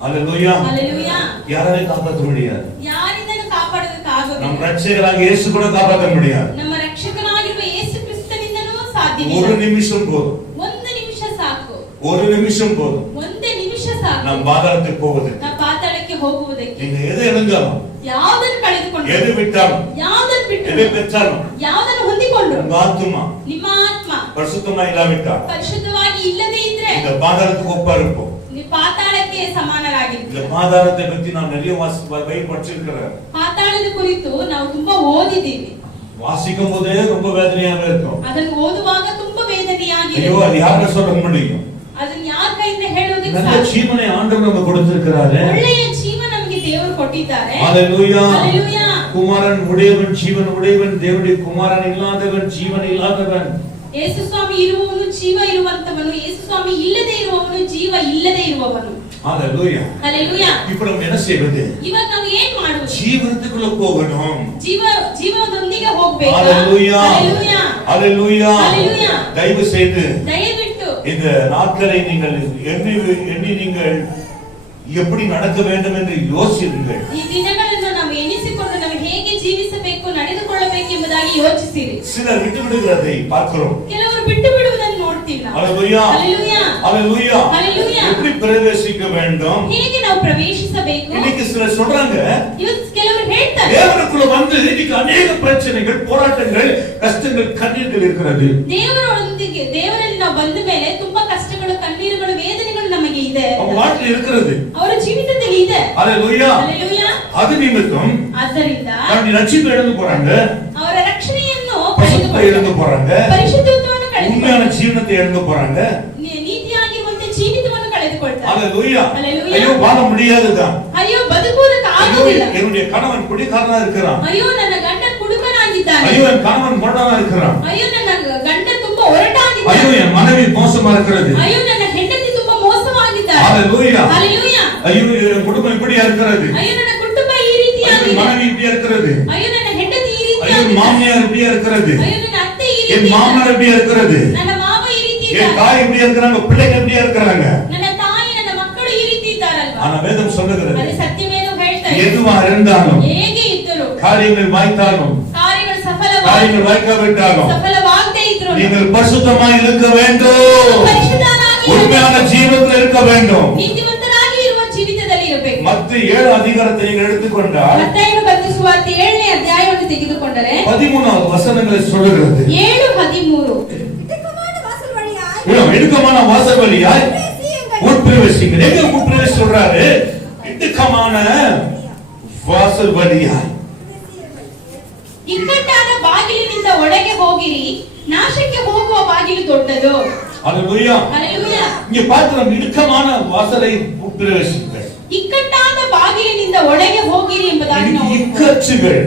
ஹalleluya. ஹalleluya. யாராலே காப்பாற்ற முடியாது. ಯಾರಿಂದಲೂ ಕಾಪಾಡೋದಕ್ಕಾಗೋದಿಲ್ಲ. நம்ம ரட்சகராகிய இயேசு கூட காப்பாற்ற முடியாது. ನಮ್ಮ ರಕ್ಷಕನಾಗಿರುವ ಯೇಸು ಕ್ರಿಸ್ತನಿಂದಲೂ ಸಾಧ್ಯವಿಲ್ಲ. ஒரு நிமிஷம் போதும். ಒಂದು ನಿಮಿಷ ಸಾಕು. ஒரு நிமிஷம் போதும். ಒಂದೇ ನಿಮಿಷ ಸಾಕು. நாம் பாதாளத்துக்கு போவது. ನಾವು ಪಾತಾಳಕ್ಕೆ ಹೋಗುವುದಕ್ಕೆ. நீங்க எதை இழந்தாலும், ಯಾವುದನ್ನು ಕಳೆದುಕೊಂಡು, எதை விட்டாலும், ಯಾವುದನ್ನು ಬಿಟ್ಟು, எதை பெற்றாலும், ಯಾವುದನ್ನು ಹೊಂದಿಕೊಂಡು, உங்க ஆத்துமா ನಿಮ್ಮ ಆತ್ಮ பரிசுத்தமா இல்லாவிட்டால் ಪರಿಶುದ್ಧವಾಗಿ ಇಲ್ಲದೆ ಇದ್ರೆ இந்த பாதாளத்துக்கு ஒப்பா இருப்போம். ನೀವು ಪಾತಾಳಕ್ಕೆ ಸಮಾನರಾಗಿದ್ದೀರಿ. இந்த பாதாளத்தை பத்தி நான் நிறைய படிச்சிருக்கிறேன். ಪಾತಾಳದ ಕುರಿತು ನಾವು ತುಂಬಾ ಓದಿದ್ದೀವಿ. வாசிக்கும் போதே ரொம்ப வேதனையாக இருக்கும். ಅದನ್ನು ಓದುವಾಗ ತುಂಬಾ ವೇದನೆಯಾಗಿದೆ. ஐயோ, அது யார சொல்ல முடியும்? ಅದನ್ನ ಯಾರ ಕೈಯಿಂದ ಹೇಳೋದಕ್ಕೆ நல்ல ಸಾಧ್ಯ? ஜீவனை ஆண்டவர் நமக்கு கொடுத்திருக்கிறாரு. ಒಳ್ಳೆಯ ಜೀವ ನಮಗೆ ದೇವರು ಕೊಟ್ಟಿದ್ದಾರೆ. ஹalleluya. ஹalleluya. குமாரன் உடையவன், ஜீவன் உடையவன், தேவனுடைய குமாரன் இல்லாதவன், ஜீவன் இல்லாதவன். ಯೇಸು ಸ್ವಾಮಿ ಇರುವವನು ಜೀವ ಇರುವಂತವನು, ಯೇಸು ಸ್ವಾಮಿ ಇಲ್ಲದೆ ಇರುವವನು ಜೀವ ಇಲ್ಲದೆ ಇರುವವನು. ஹalleluya. ஹalleluya. இப்போ நம்ம என்ன செய்வது? ಇವಾಗ ನಾವು ಏನು ಮಾಡುವುದು? ஜீவனத்துக்குள்ள போகணும். ಜೀವನದೊಂದಿಗೆ ಹೋಗಬೇಕು. ஹalleluya. ஹalleluya. ஹalleluya. ஹalleluya. தயவு செய்து ದಯವಿಟ್ಟು இந்த நாட்களை நீங்கள் எண்ணி நீங்கள் எப்படி நடக்க வேண்டும் என்று யோசியுங்கள். ಈ ದಿನಗಳನ್ನು ನಾವು ಎಣಿಸಿಕೊಂಡು ನಾವು ಹೇಗೆ ಜೀವಿಸಬೇಕು, ನಡೆದುಕೊಳ್ಳಬೇಕು ಎಂಬುದಾಗಿ ಯೋಚಿಸಿರಿ. சிலர் விட்டு விடுகிறதை பார்க்கிறோம். ಕೆಲವರು ಬಿಟ್ಟು ಬಿಡುವುದನ್ನು ನೋಡ್ತೀವಿ ನಾವು. ஹalleluya. ஹalleluya. ஹalleluya. ஹalleluya. எப்படி பிரவேசிக்க வேண்டும்? ಹೇಗೆ ನಾವು ಪ್ರವೇಶಿಸಬೇಕು? இன்னைக்கு சிலர் சொல்றாங்க, ಇವತ್ತು ಕೆಲವರು ಹೇಳ್ತಾರೆ, தேவனுக்குள்ள வந்து இன்னைக்கு अनेक பிரச்சனைகள், போராட்டங்கள், கஷ்டங்கள், கண்ணீர்கள் இருக்கிறது. ದೇವರೊಂದಿಗೆ ದೇವರಲ್ಲಿ ನಾವು ಬಂದ ಮೇಲೆ ತುಂಬಾ ಕಷ್ಟಗಳು, ಕಣ್ಣೀರುಗಳು, ವೇದನೆಗಳು ನಮಗೆ ಇದೆ. அவங்க வாழ்க்கையில் இருக்கிறது. ಅವರ ಜೀವಿತದಲ್ಲಿ ಇದೆ. ஹalleluya. ஹalleluya. அது நிமித்தம் ಆದ್ದರಿಂದ தன்னுடைய ரட்சிப்பை இழந்து போறாங்க. ಅವರ ರಕ್ಷಣೆಯನ್ನು பரிசுத்தத்தை இழந்து போறாங்க. ಪರಿಶುದ್ಧತ್ವವನ್ನು உண்மையான ಕಳೆದುಕೊಳ್ಳುತ್ತಾರೆ. ஜீவனத்தை இழந்து போறாங்க. ನೀತಿಯಾಗಿರುವಂತ ಜೀವಿತವನ್ನು ಕಳೆದುಕೊಳ್ತಾರೆ. ஹalleluya. ஹalleluya. ஐயோ, வாழ முடியாதுதான். ಅಯ್ಯೋ, ಬದುಕುವುದಕ್ಕೆ ஐயோ, ಆಗುವುದಿಲ್ಲ. என்னுடைய கணவன் குடிகாரனா இருக்கிறான். ಅಯ್ಯೋ, ನನ್ನ ಗಂಡ ಕುಡುಕನಾಗಿದ್ದಾನೆ. ஐயோ, என் கணவன் கொண்டவனா இருக்கிறான். ಅಯ್ಯೋ, ನನ್ನ ಗಂಡ ತುಂಬಾ ಒರಟಾಗಿದ್ದಾನೆ. ஐயோ, என் மனைவி மோசமா இருக்கிறது. ಅಯ್ಯೋ, ನನ್ನ ಹೆಂಡತಿ ತುಂಬಾ ಮೋಸವಾಗಿದ್ದಾಳೆ. ஹalleluya. ஹalleluya. ஐயோ, என் குடும்பம் இப்படியா இருக்கிறது. ಅಯ್ಯೋ, ನನ್ನ ಕುಟುಂಬ ಈ ஐயோ, ರೀತಿಯಾಗಿದೆ. மனைவி இப்படியா இருக்கிறது. ಅಯ್ಯೋ, ನನ್ನ ಹೆಂಡತಿ ಈ ஐயோ, ರೀತಿಯಾಗಿದೆ. மாமியார் இப்படியா இருக்கிறது. ಅಯ್ಯೋ, ನನ್ನ ಅತ್ತೆ ಈ என் ರೀತಿ மாமனார் இப்படியா இருக்கிறது. ನನ್ನ ಮಾವ ಈ ರೀತಿ என் ಇದ್ದಾರೆ. தாய் இப்படியா இருக்கிறாங்க. பிள்ளைங்க இப்படியா இருக்கிறாங்க. ನನ್ನ ತಾಯಿ, ನನ್ನ ಮಕ್ಕಳು ಈ ರೀತಿ ಇದ್ದಾರಲ್ವಾ? ஆனா வேதம் சொல்லுகிறது, ಅದು ಸತ್ಯವೇದ ಹೇಳ್ತಾ ಇದೆ. எதுவா இருந்தாலும், ಹೇಗೆ ಇದ್ದರು, காரியங்கள் வாய்த்தாலும், ಕಾರ್ಯಗಳು காரியங்கள் வாய்க்காவிட்டாலும், ಸಫಲವಾಗದೇ ಇದ್ರು நீங்கள் பரிசுத்தமாய் இருக்க வேண்டும். ಪರಿಶುದ್ಧರಾಗಿ உண்மையான ஜீவத்தில் இருக்க வேண்டும். ನೀತಿವಂತರಾಗಿ ಇರುವ ಜೀವಿತದಲ್ಲಿ ಇರಬೇಕು. மத்த 7 அதிகாரத்தை நீங்கள் எடுத்துக்கொண்டால் ಮತ್ತಾಯನು ಬರೆದ ಸುವಾರ್ತೆ 7ನೇ ಅಧ್ಯಾಯವನ್ನು ತೆಗೆದುಕೊಂಡರೆ 13வது வசனங்களை சொல்லுகிறது. 7:13 இடுக்கமான வாசல் வழியாய் இடுக்கமான வாசல் வழியாய் பிரவேசியுங்கள். உட்பிரவேசிங்கள். எங்க உட்பிரவேசி சொல்றாரு? இடுக்கமான வாசல் வழியாய். ಇಕ್ಕಟ್ಟಾದ ಬಾಗಿಲಿನಿಂದ ಒಳಗೆ ಹೋಗಿರಿ, ನಾಶಕ್ಕೆ ಹೋಗುವ ಬಾಗಿಲು ದೊಡ್ಡದು. ஹalleluya. ಹಲ್ಲೆಲೂಯಾ. இங்க பார்க்கிறோம், இடுக்கமான வாசலை உட்பிரவேசிங்கள். ಇಕ್ಕಟ್ಟಾದ ಬಾಗಿಲಿನಿಂದ ಒಳಗೆ ಹೋಗಿರಿ ಎಂಬುದಾಗಿ ನಾವು இக்கச்சுகள்.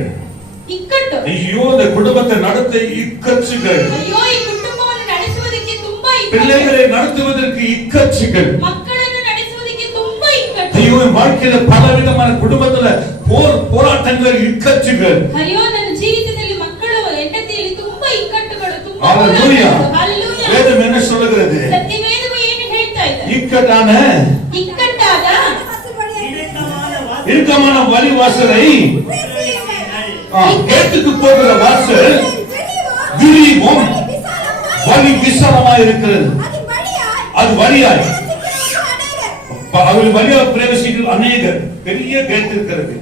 ಇಕ್ಕಟ್ಟು. ஐயோ, இந்த குடும்பத்தை நடத்த இக்கச்சுகள். ಅಯ್ಯೋ, ಈ ಕುಟುಂಬವನ್ನು ನಡೆಸುವುದಕ್ಕೆ ತುಂಬಾ ಇಕ್ಕಟ್ಟು. பிள்ளைகளை நடத்துவதற்கு இக்கச்சுகள். ಮಕ್ಕಳನ್ನು ನಡೆಸುವುದಕ್ಕೆ ತುಂಬಾ ಇಕ್ಕಟ್ಟು. ஐயோ, என் வாழ்க்கையில பலவிதமான குடும்பத்துல போராட்டங்கள், இக்கச்சுகள். ಅಯ್ಯೋ, ನನ್ನ ಜೀವಿತದಲ್ಲಿ ಮಕ್ಕಳು, ಹೆಂಡತಿಯಲ್ಲಿ ತುಂಬಾ ಇಕ್ಕಟ್ಟುಗಳು, ತುಂಬಾ ஹalleluya. ಹೋರಾಟಗಳು. ಹಲ್ಲೆಲೂಯಾ. வேதம் என்ன சொல்லுகிறது? ಸತ್ಯವೇದವು ಏನು ಹೇಳ್ತಾ ಇದೆ? இக்கட்டான ಇಕ್ಕಟ್ಟಾದ வாசல் வழியாய் இறுக்கமான வழி வாசலை, பிரவேசியுங்கள். கேட்டுக்கு போகிற வாசல் வெளியும் விரிவும் விசாலமாய் வழி விசாலமா இருக்கிறது. அதன் வழியாய் அது வழியாய் பிரவேசிக்கிறவர்கள் அநேகர். அவர்கள் வழியாக பிரவேசிக்கிற அநேகர். பெரிய கேட் இருக்கிறது.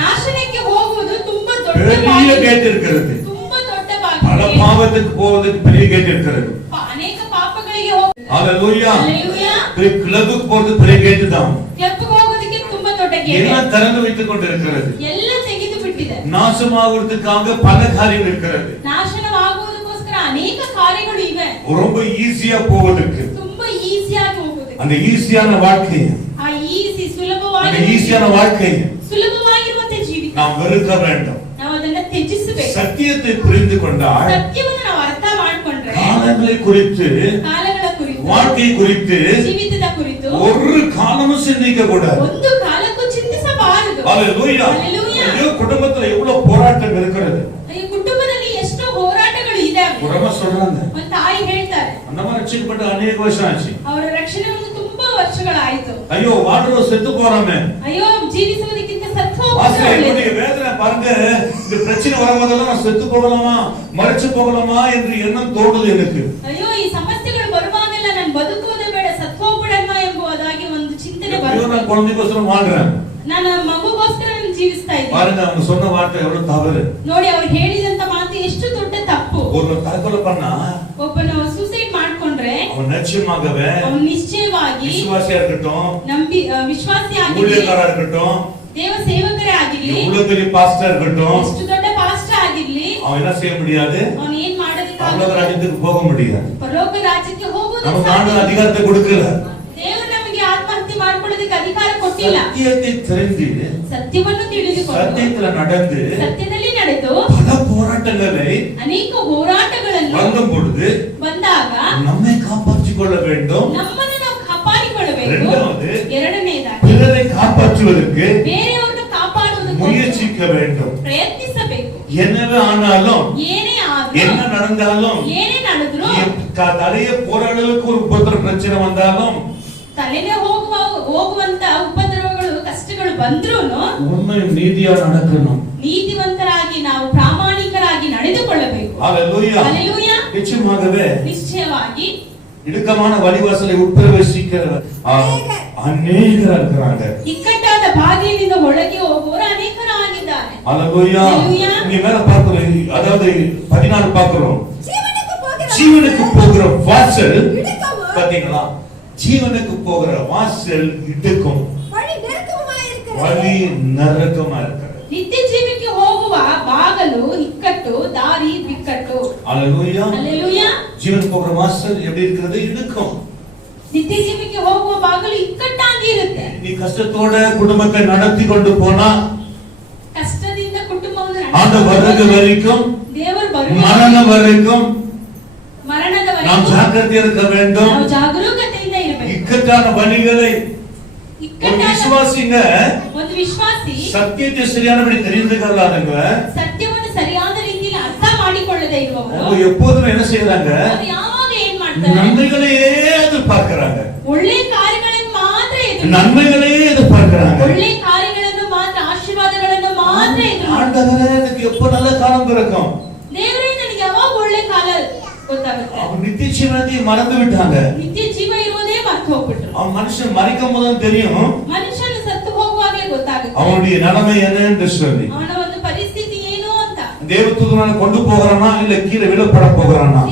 ನಾಶನಕ್ಕೆ ಹೋಗುವುದು ತುಂಬಾ ದೊಡ್ಡ பெரிய ಬಾಗಿಲು. கேட் இருக்கிறது. ತುಂಬಾ ದೊಡ್ಡ பல ಬಾಗಿಲು. பாவத்துக்கு போவதற்கு பெரிய கேட் இருக்கிறது. ಅನೇಕ ಪಾಪಗಳಿಗೆ ಹೋಗುವುದು. ஹalleluya. ಹಲ್ಲೆಲೂಯಾ. கிளப்புக்கு போறது பெரிய கேட் தான். ಕ್ಲಬ್ಗೆ ಹೋಗೋದಕ್ಕೆ ತುಂಬಾ ದೊಡ್ಡ ಗೇಟ್. எல்லாம் திறந்து வைத்துக் கொண்டிருக்கிறது. ಎಲ್ಲ ತೆಗೆದು ಬಿಟ್ಟಿದೆ. நாசமாகிறதுக்காக பல காரியம் இருக்கிறது. ನಾಶನವಾಗುವುದಕ್ಕೋಸ್ಕರ ಅನೇಕ ಕಾರ್ಯಗಳು ಇವೆ. ரொம்ப ஈஸியா போவதற்கு. ತುಂಬಾ ಈಸಿಯಾಗಿ ಹೋಗುವುದಕ್ಕೆ. அந்த ஈஸியான வாழ்க்கை, ಆ ಈಸಿ அந்த ஈஸியான வாழ்க்கை ಸುಲಭವಾಗಿರುವಂತ ಜೀವಿತ நாம் வெறுக்க வேண்டும். ನಾವು ಅದನ್ನ ತ್ಯಜಿಸಬೇಕು. சத்தியத்தை புரிந்து கொண்டால் ಸತ್ಯವನ್ನು ನಾವು ಅರ್ಥ ಮಾಡಿಕೊಂಡ್ರೆ காலங்களை குறித்து, ಕಾಲಗಳ ಕುರಿತು, வாழ்க்கை குறித்து ಜೀವಿತದ ಕುರಿತು ஒரு காலமும் சிந்திக்க கூடாது. ಒಂದು ಕಾಲಕ್ಕೂ ಚಿಂತಿಸಬಾರದು. ஹalleluya. Hallelujah. ஐயோ, குடும்பத்துல எவ்வளவு போராட்டம் இருக்கிறது. ಈ ಕುಟುಂಬದಲ್ಲಿ ಎಷ್ಟೋ ಹೋರಾಟಗಳು ಇದಾವೆ. புறமா சொல்றாங்க, ಒಂದು ತಾಯಿ ಹೇಳ್ತಾರೆ, நம்ம ரட்சிக்கப்பட்ட அநேக வருஷம் ஆச்சு. ಅವರ ರಕ್ಷಣೆ ಒಂದು ತುಂಬಾ ವರ್ಷಗಳಾಯಿತು. ஐயோ, வாழ்றோ செத்து போறோமே. ಅಯ್ಯೋ, ಜೀವಿಸುವುದಕ್ಕಿಂತ ಸತ್ತು ஆசை, ಹೋಗುವುದು என்னுடைய வேதனை பாருங்க. இந்த பிரச்சனை வரும்போதெல்லாம் நான் செத்து போகலாமா, மரிச்சு போகலாமா என்று எண்ணம் தோணுது எனக்கு. ಅಯ್ಯೋ, ಈ ಸಮಸ್ಯೆಗಳು ಬರುವಾಗೆಲ್ಲ ನಾನು ಬದುಕುವುದು ಬೇಡ, ಸತ್ತು ಹೋಗ್ಬಿಡೋಣ ಎಂಬುದಾಗಿ ಒಂದು ಚಿಂತನೆ ஐயோ, ಬರುತ್ತೆ. நான் குழந்தைக்கோசரம் வாழ்றேன். ನಾನು ಮಗುಗೋಸ್ಕರ ನಾನು ಜೀವಿಸ್ತಾ ಇದ್ದೀನಿ. பாருங்க, அவங்க சொன்ன வார்த்தை எவ்வளவு தவறு. ನೋಡಿ, ಅವ್ರು ಹೇಳಿದಂತ ಮಾತು ಎಷ್ಟು ದೊಡ್ಡ ತಪ್ಪು. ஒரு தற்கொலை பண்ணா ಒಬ್ಬನ ಸೂಸೈಡ್ ಮಾಡ್ಕೊಂಡ್ರೆ அவன் நிச்சயமாகவே ಅವನು ನಿಶ್ಚಯವಾಗಿ விசுவாசியா இருக்கட்டும், ವಿಶ್ವಾಸಿ ಆಗಿರ್ಲಿ, ஊழியக்காரா இருக்கட்டும், ದೇವ ಸೇವಕರೇ ಆಗಿರ್ಲಿ, எவ்வளவு பெரிய பாஸ்டர் இருக்கட்டும், ಎಷ್ಟು ದೊಡ್ಡ ಪಾಸ್ಟರ್ ಆಗಿರ್ಲಿ, அவன் என்ன செய்ய முடியாது, ಅವನು ಏನ್ பரலோக ಮಾಡೋದಕ್ಕಾಗಲ್ಲ. ராஜ்யத்துக்கு போக முடியாது. ಪರಲೋಕ ರಾಜ್ಯಕ್ಕೆ ಹೋಗುವುದು நமக்கு ஆண்டவர் அதிகாரத்தை கொடுக்கல. ದೇವರು ನಮಗೆ ಆತ್ಮಹತ್ಯೆ ಮಾಡ್ಕೊಳ್ಳೋದಕ್ಕೆ ಅಧಿಕಾರ ಕೊಟ್ಟಿಲ್ಲ. சத்தியத்தை தெரிந்து, ಸತ್ಯವನ್ನು ತಿಳಿದುಕೊಂಡು சத்தியத்துல நடந்து ಸತ್ಯದಲ್ಲಿ ನಡೆದು பல போராட்டங்களை ಅನೇಕ ಹೋರಾಟಗಳನ್ನು வரும் பொழுது ಬಂದಾಗ நம்மை காப்பாற்றிக் கொள்ள வேண்டும். ನಮ್ಮನ್ನು ನಾವು ಕಾಪಾಡಿಕೊಳ್ಳಬೇಕು. இரண்டாவது, ಎರಡನೇದಾಗಿ பிறரை காப்பாற்றுவதற்கு ಬೇರೆಯವರನ್ನು ಕಾಪಾಡುವುದಕ್ಕೆ முயற்சிக்க வேண்டும். ಪ್ರಯತ್ನಿಸಬೇಕು. என்னவே ஆனாலும், ಏನೇ என்ன ಆದ್ರೂ, நடந்தாலும், ಏನೇ ನಡೆದ್ರು, தலைய போராடலுக்கு ஒரு உபத்திர பிரச்சனை வந்தாலும், ತಲೆನೇ ಹೋಗುವಂತ ಉಪದ್ರವಗಳು ಕಷ್ಟಗಳು ಬಂದ್ರೂನು உண்மை நீதியா நடக்கணும். ನೀತಿವಂತರಾಗಿ ನಾವು ಪ್ರಾಮಾಣಿಕರಾಗಿ ನಡೆದುಕೊಳ್ಳಬೇಕು. ஹalleluya. ಹಲ್ಲೆಲೂಯಾ. நிச்சயமாகவே ನಿಶ್ಚಯವಾಗಿ இடுக்கமான வழிவாசலை உட்பிரவேசிக்கிற அநேகர் இருக்கிறாங்க. ಇಕ್ಕಟ್ಟಾದ ಬಾಗಿಲಿನಿಂದ ಒಳಗೆ ಹೋಗುವವರು ಅನೇಕರಾಗಿದ್ದಾರೆ. ஹalleluya. Hallelujah. இங்க மேல பார்க்கிறோம், அதாவது 14 பார்க்கிறோம், ஜீவனுக்கு போகிற வாசல் இடுக்கமும், பாத்தீங்களா, ஜீவனுக்கு போகிற வாசல் இடுக்கும், வழி நெருக்கமுமாயிருக்கிறது. வழி நரகமா இருக்கிறது. ನಿತ್ಯ ಜೀವಕ್ಕೆ ಹೋಗುವ ಬಾಗಲು ಇಕ್ಕಟ್ಟು, ದಾರಿ ಬಿಕ್ಕಟ್ಟು. ஹalleluya. ಹಲ್ಲೆಲೂಯಾ. ஜீவனுக்கு போகிற வாசல் எப்படி இருக்கிறது, இடுக்கும். ನಿತ್ಯ ಜೀವಕ್ಕೆ ಹೋಗುವ ಬಾಗಲು ಇಕ್ಕಟ್ಟಾಗಿ ಇರುತ್ತೆ. நீ கஷ்டத்தோட குடும்பத்தை நடத்தி கொண்டு போனா, ಕಷ್ಟದಿಂದ ಕುಟುಂಬವನ್ನು ஆண்டு வருது வரைக்கும், ದೇವರು ಬರುವ மரணம் வரைக்கும் ಮರಣದ நாம் ವರೆಗೂ ஜாக்கிரதையா இருக்க வேண்டும். ನಾವು ಜಾಗರೂಕತೆಯಿಂದ ಇರಬೇಕು. இக்கட்டான வழிகளை ஒரு ಇಕ್ಕಟ್ಟಾದ விசுவாசிங்க ಒಂದು ವಿಶ್ವಾಸಿ சத்தியத்தை சரியானபடி தெரிந்து கொள்ளாதவங்க ಸತ್ಯವನ್ನು ಸರಿಯಾದ ರೀತಿಯಲ್ಲಿ ಅರ್ಥ ಮಾಡಿಕೊಳ್ಳದೆ ಇರುವವರು அவங்க எப்போதுமே என்ன செய்யறாங்க, ಅವರು ಯಾವಾಗ ಏನ್ ಮಾಡ್ತಾರೆ, நன்மைகளையே எதிர்பார்க்கிறாங்க, ಒಳ್ಳೆ ಕಾರ್ಯಗಳನ್ನು ಮಾತ್ರ ಎದುರು நன்மைகளையே எதிர்பார்க்கிறாங்க. ಒಳ್ಳೆ ಕಾರ್ಯಗಳನ್ನು ಮಾತ್ರ, ಆಶೀರ್ವಾದಗಳನ್ನು ಮಾತ್ರ ಎದುರು ஆண்டவரே, எனக்கு எப்போ நல்ல காலம் பிறக்கும், ದೇವರೇ ನನಗೆ ಯಾವಾಗ ಒಳ್ಳೆ ಕಾಲ ಗೊತ್ತಾಗುತ್ತೆ. அவங்க நித்திய ஜீவனத்தை மறந்து விட்டாங்க. ನಿತ್ಯ ಜೀವ ಇರುವುದೇ ಮರ್ತು ಹೋಗ್ಬಿಟ್ರು. அவன் மனுஷன் மறிக்கும் போதும் தெரியும் ಮನುಷ್ಯನು ಸತ್ತು ಹೋಗುವಾಗಲೇ ಗೊತ್ತಾಗುತ್ತೆ அவனுடைய நிலைமை என்ன என்று சொல்லி. ಅವನ ಒಂದು ಪರಿಸ್ಥಿತಿ ಏನು ಅಂತ. தேவதூதனால கொண்டு போகிறானா இல்ல கீழே விழப்பட போகிறானா.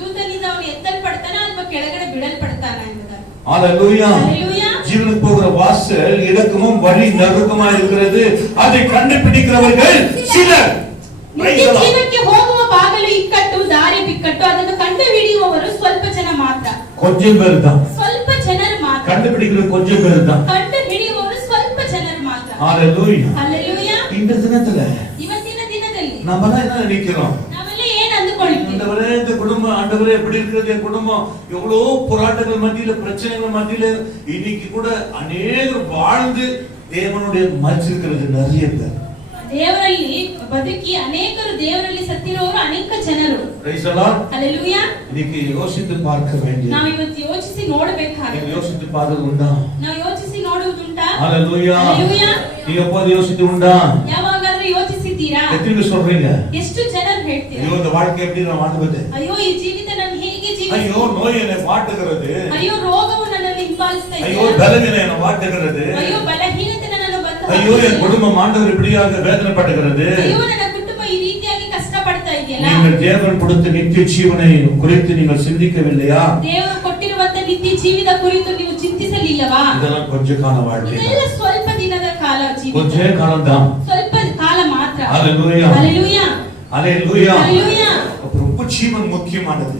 ದೂತನಿಂದ ಅವನು ಎತ್ತಲ್ಪಡ್ತಾನ ಅಥವಾ ಕೆಳಗಡೆ ಬಿಡಲ್ಪಡ್ತಾನ ಎಂಬುದಾಗಿ. ஹalleluya. ಹಲ್ಲೆಲೂಯಾ. ஜீவனுக்கு போகிற வாசல் இலக்கமும் வழி நெருக்கமா இருக்கிறது. அதை கண்டுபிடிக்கிறவர்கள் சிலர். ನಿತ್ಯ ಜೀವಕ್ಕೆ ಹೋಗುವ ಬಾಗಲು ಇಕ್ಕಟ್ಟು, ದಾರಿ ಬಿಕ್ಕಟ್ಟು, ಅದನ್ನು ಕಂಡು ಹಿಡಿಯುವವರು ಸ್ವಲ್ಪ ಜನ ಮಾತ್ರ. கொஞ்சம் பேர் தான் ಸ್ವಲ್ಪ ಜನರು ಮಾತ್ರ. கண்டுபிடிக்கிறது, கொஞ்சம் பேர் தான். ಕಂಡು ಹಿಡಿಯುವವರು ಸ್ವಲ್ಪ ಜನರು ಮಾತ್ರ. ஹalleluya. ಹಲ್ಲೆಲೂಯಾ. இந்த தினத்துல ಇವತ್ತಿನ ದಿನದಲ್ಲಿ நம்ம என்ன நினைக்கிறோம், ನಾವೆಲ್ಲ ಏನ್ ಅಂದುಕೊಳ್ತೀವಿ, ஆண்டவரே இந்த குடும்பம், ஆண்டவரே எப்படி இருக்கிறது என் குடும்பம், எவ்வளவு போராட்டங்கள் மத்தியில, பிரச்சனைகள் மத்தியில இன்னைக்கு கூட அநேகர் வாழ்ந்து தேவனுடைய மறைச்சிருக்கிறது நிறைய பேர். ದೇವರಲ್ಲಿ ಬದುಕಿ ಅನೇಕರು ದೇವರಲ್ಲಿ ಸತ್ತಿರೋರು ಅನೇಕ ಜನರು. Praise the Lord. ಹಲ್ಲೆಲೂಯಾ. இன்னைக்கு யோசித்து பார்க்க வேண்டிய, ನಾವು ಇವತ್ತು ಯೋಚಿಸಿ ನೋಡಬೇಕಾಗಿದೆ. நீங்க யோசித்து பார்த்தது உண்டா? ನಾವು ಯೋಚಿಸಿ ನೋಡುವುದುಂಟಾ? ஹalleluya. ಹಲ್ಲೆಲೂಯಾ. நீங்க எப்போது யோசித்து உண்டா? ಯಾವಾಗಾದ್ರೂ ಯೋಚಿಸಿದ್ದೀರಾ? எத்தனை சொல்றீங்க, ಎಷ್ಟು ಜನರು ಹೇಳ್ತೀರಾ, ஐயோ இந்த வாழ்க்கை எப்படி நான் வாழ்வது, ಅಯ್ಯೋ ಈ ಜೀವಿತ ನಾನು ಹೇಗೆ ஐயೋ ಜೀವಿಸಬಹುದು, நோய் என்னை வாட்டுகிறது, ಅಯ್ಯೋ ರೋಗವು ನನ್ನನ್ನು ಹಿಂಬಾಲಿಸ್ತಾ ஐயோ ಇದೆ, பலவீனம் என்னை வாட்டுகிறது, ಅಯ್ಯೋ ಬಲಹೀನತೆ ನನ್ನನ್ನು ಬಂದು ஐயೋ என் ಹಾಕಿದೆ, குடும்பம் ஆண்டவர் இப்படியாக வேதனைப்படுகிறது. ಅಯ್ಯೋ ನನ್ನ ಕುಟುಂಬ ಈ ರೀತಿಯಾಗಿ ಕಷ್ಟಪಡ್ತಾ ಇದೆಯಲ್ಲ. நீங்கள் தேவன் கொடுத்த நித்திய ஜீவனை குறித்து நீங்கள் சிந்திக்கவில்லையா? ದೇವರು ಕೊಟ್ಟಿರುವಂತ ನಿತ್ಯ ಜೀವಿತ ಕುರಿತು ನೀವು ಚಿಂತಿಸಲಿಲ್ಲವಾ? இதெல்லாம் கொஞ்ச கால வாழ்க்கை, ಇದೆಲ್ಲ ಸ್ವಲ್ಪ ದಿನದ ಕಾಲ ಜೀವಿತ, கொஞ்ச காலம் தான். ಸ್ವಲ್ಪ ಕಾಲ ಮಾತ್ರ. ஹalleluya. ಹಲ್ಲೆಲೂಯಾ. ஹalleluya. ಹಲ್ಲೆಲೂಯಾ. ரொம்ப ஜீவன் முக்கியமானது.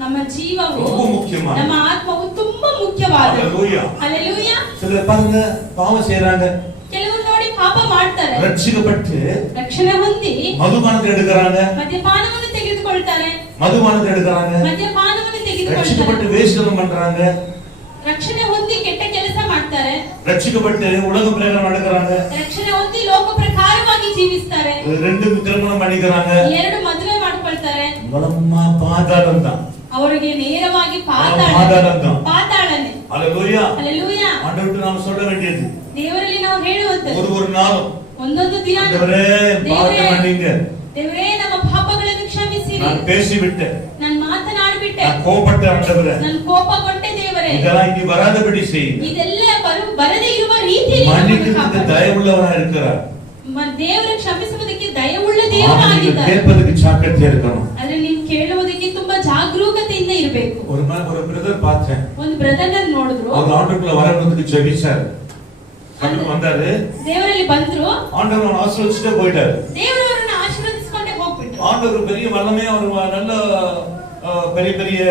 ನಮ್ಮ ಜೀವವು, ரொம்ப முக்கியமானது. ನಮ್ಮ ಆತ್ಮವು ತುಂಬಾ ಮುಖ್ಯವಾದ ಕಾದು. Hallelujah. Hallelujah. சிலர் பாருங்க பாவம் செய்றாங்க, ಕೆಲವರು ನೋಡಿ ಪಾಪ ಮಾಡ್ತಾರೆ, ரட்சிக்கப்பட்டு ರಕ್ಷಣೆ ಹೊಂದಿ மதுபானத்தை எடுக்கறாங்க, ಮದ್ಯಪಾನವನ್ನು ತೆಗೆದುಕೊಳ್ತಾರೆ, மதுபானத்தை எடுக்கறாங்க, ಮದ್ಯಪಾನವನ್ನು ತೆಗೆದುಕೊಳ್ತಾರೆ, ரட்சிக்கப்பட்டு வேசித்தனம் பண்றாங்க, ರಕ್ಷಣೆ ಹೊಂದಿ ಕೆಟ್ಟ ಕೆಲಸ ಮಾಡ್ತಾರೆ, ரட்சிக்கப்பட்டு உலக பிரகாரம் நடக்கறாங்க, ರಕ್ಷಣೆ ಹೊಂದಿ ಲೋಕ ಪ್ರಕಾರವಾಗಿ ಜೀವಿಸ್ತಾರೆ, ரெண்டு திருமணம் பண்ணிக்கறாங்க, ಎರಡು ಮದುವೆ ಮಾಡ್ಕೊಳ್ತಾರೆ. இவளம்மா பாதாளம் தான், ಅವರಿಗೆ ನೇರವಾಗಿ பாதாளம் தான். ಪಾತಾಳನೆ. ஹalleluya. ಹಲ್ಲೆಲೂಯಾ. ஆண்டவருக்கு நாம சொல்ல வேண்டியது, ದೇವರಲ್ಲಿ ನಾವು ಹೇಳುವಂತದ್ದು, ஒரு நாள் ಒಂದೊಂದು ದಿನ ஆண்டவரே பாவத்தை மன்னிங்க, ದೇವರೇ ನಮ್ಮ ಪಾಪಗಳನ್ನು ಕ್ಷಮಿಸಿರಿ, நான் பேசிவிட்டேன், ನಾನು ಮಾತನಾಡಿಬಿಟ್ಟೆ, நான் கோபப்பட்ட ஆண்டவரೇ, ನಾನು ಕೋಪಗೊಂಡೆ ದೇವರೇ, இதெல்லாம் இனி வராதபடி செய்யுங்க. ಇದೆಲ್ಲ ಬರದೇ ಇರುವ ರೀತಿಯಲ್ಲಿ ನಮ್ಮನ್ನು மன்னிக்கிறதுக்கு ಕಾಪಾಡಿ. தயவுள்ளவனா இருக்கிறார், ದೇವರು ಕ್ಷಮಿಸುವುದಕ್ಕೆ ದಯವುಳ್ಳ ದೇವರಾಗಿದ್ದಾರೆ. கேட்பதுக்கு சாக்கத்தியா இருக்கணும். ಆದ್ರೆ ನೀವು ಕೇಳುವುದಕ್ಕೆ ತುಂಬಾ ಜಾಗರೂಕತೆಯಿಂದ ಇರಬೇಕು. ஒரு பிரதர் பார்த்தேன், ಒಂದು ಬ್ರದರ್ ನೋಡಿದ್ರು, அவர் ஆண்டவருக்குள்ள வரணும்னு ஜெபிச்சார், கண்டு வந்தாரு, ದೇವರಲ್ಲಿ ಬಂದ್ರು, ஆண்டவர் ஆசீர்வதிச்சுட்டே போயிட்டாரு. ದೇವರವರನ್ನ ಆಶೀರ್ವದಿಸಿಕೊಂಡೇ ಹೋಗ್ಬಿಟ್ರು. ஆண்டவர் பெரிய வல்லமே, அவர் நல்ல பெரிய பெரிய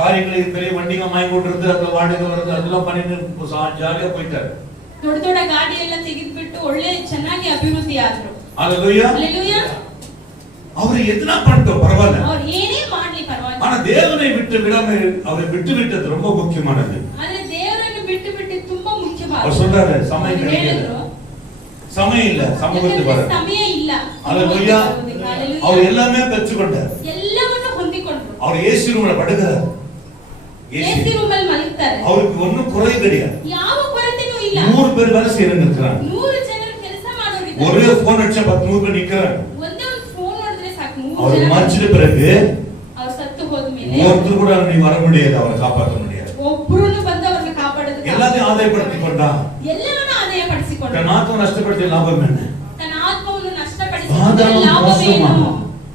காரியங்களை, பெரிய வண்டிங்க வாங்கி கொண்டிருந்து அந்த வாடகை வருது அதெல்லாம் பண்ணிட்டு ஜாலியா போயிட்டாரு. ದೊಡ್ಡ ದೊಡ್ಡ ಗಾಡಿ ಎಲ್ಲ ತೆಗೆದ್ಬಿಟ್ಟು ಒಳ್ಳೆ ಚೆನ್ನಾಗಿ ಅಭಿವೃದ್ಧಿ ಆದ್ರು. ஹalleluya. ஹalleluya. அவர் எதுனா பண்ணட்டும் பரவாயில்ல, அவர் ಏನೇ ಮಾಡ್ಲಿ ಪರವಾಗಿಲ್ಲ, ஆனா தேவனை விட்டு விடாம அவரை விட்டு விட்டது ரொம்ப முக்கியமானது. ಆದ್ರೆ ದೇವರನ್ನು ಬಿಟ್ಟು ತುಂಬಾ ಮುಖ್ಯವಾದ. அவர் சொல்றாரு சமயம் கிடைக்கல, ಹೇಳಿದ್ರು, சமயம் இல்ல சமூகத்துக்கு வர. ಸಮಯ ಇಲ್ಲ. ஹalleluya. அவர் எல்லாமே பெற்றுக்கொண்டார், ಎಲ್ಲವನ್ನೂ ಹೊಂದಿಕೊಂಡ್ರು. அவர் ஏசி ரூம்ல படுக்கிறார், ஏசி ರೂಮಲ್ಲಿ ಮಲಗ್ತಾರೆ, அவருக்கு ஒண்ணும் குறை கிடையாது. ಯಾವ ಕೊರತೆನೂ ಇಲ್ಲ. 100 பேர் வேலை செய்யறங்க இருக்காங்க, 100 ಜನರು ಕೆಲಸ ಮಾಡೋರಿದ್ದಾರೆ, ஒரே போன் அடிச்சா 10 பேர் நிக்கிறாங்க. ಒಂದೇ ಒಂದು ಫೋನ್ ನೋಡಿದ್ರೆ ಸಾಕು 100 அவர் ಜನ. மரிச்சிட்ட பிறகு ಅವರು ಸತ್ತು ಹೋದ್ಮೇಲೆ ஒருத்தர் கூட நீ வர முடியாது, அவரை காப்பாற்ற முடியாது. ಒಬ್ಬರನ್ನು ಬಂದು ಅವರನ್ನು ಕಾಪಾಡೋದಕ್ಕೆ எல்லாத்தையும் ஆதாயப்படுத்தி கொண்டா, ಎಲ್ಲವನ್ನೂ ಆದಾಯಪಡಿಸಿಕೊಂಡು தன் ஆத்ம நஷ்டப்படுத்தி லாபம் என்ன? ತನ್ನ ಆತ್ಮವನ್ನು ನಷ್ಟಪಡಿಸಿಕೊಂಡ್ರೆ ಪಾತಾಳ ಲಾಭವೇನು? ಮೋಸಮಾನ.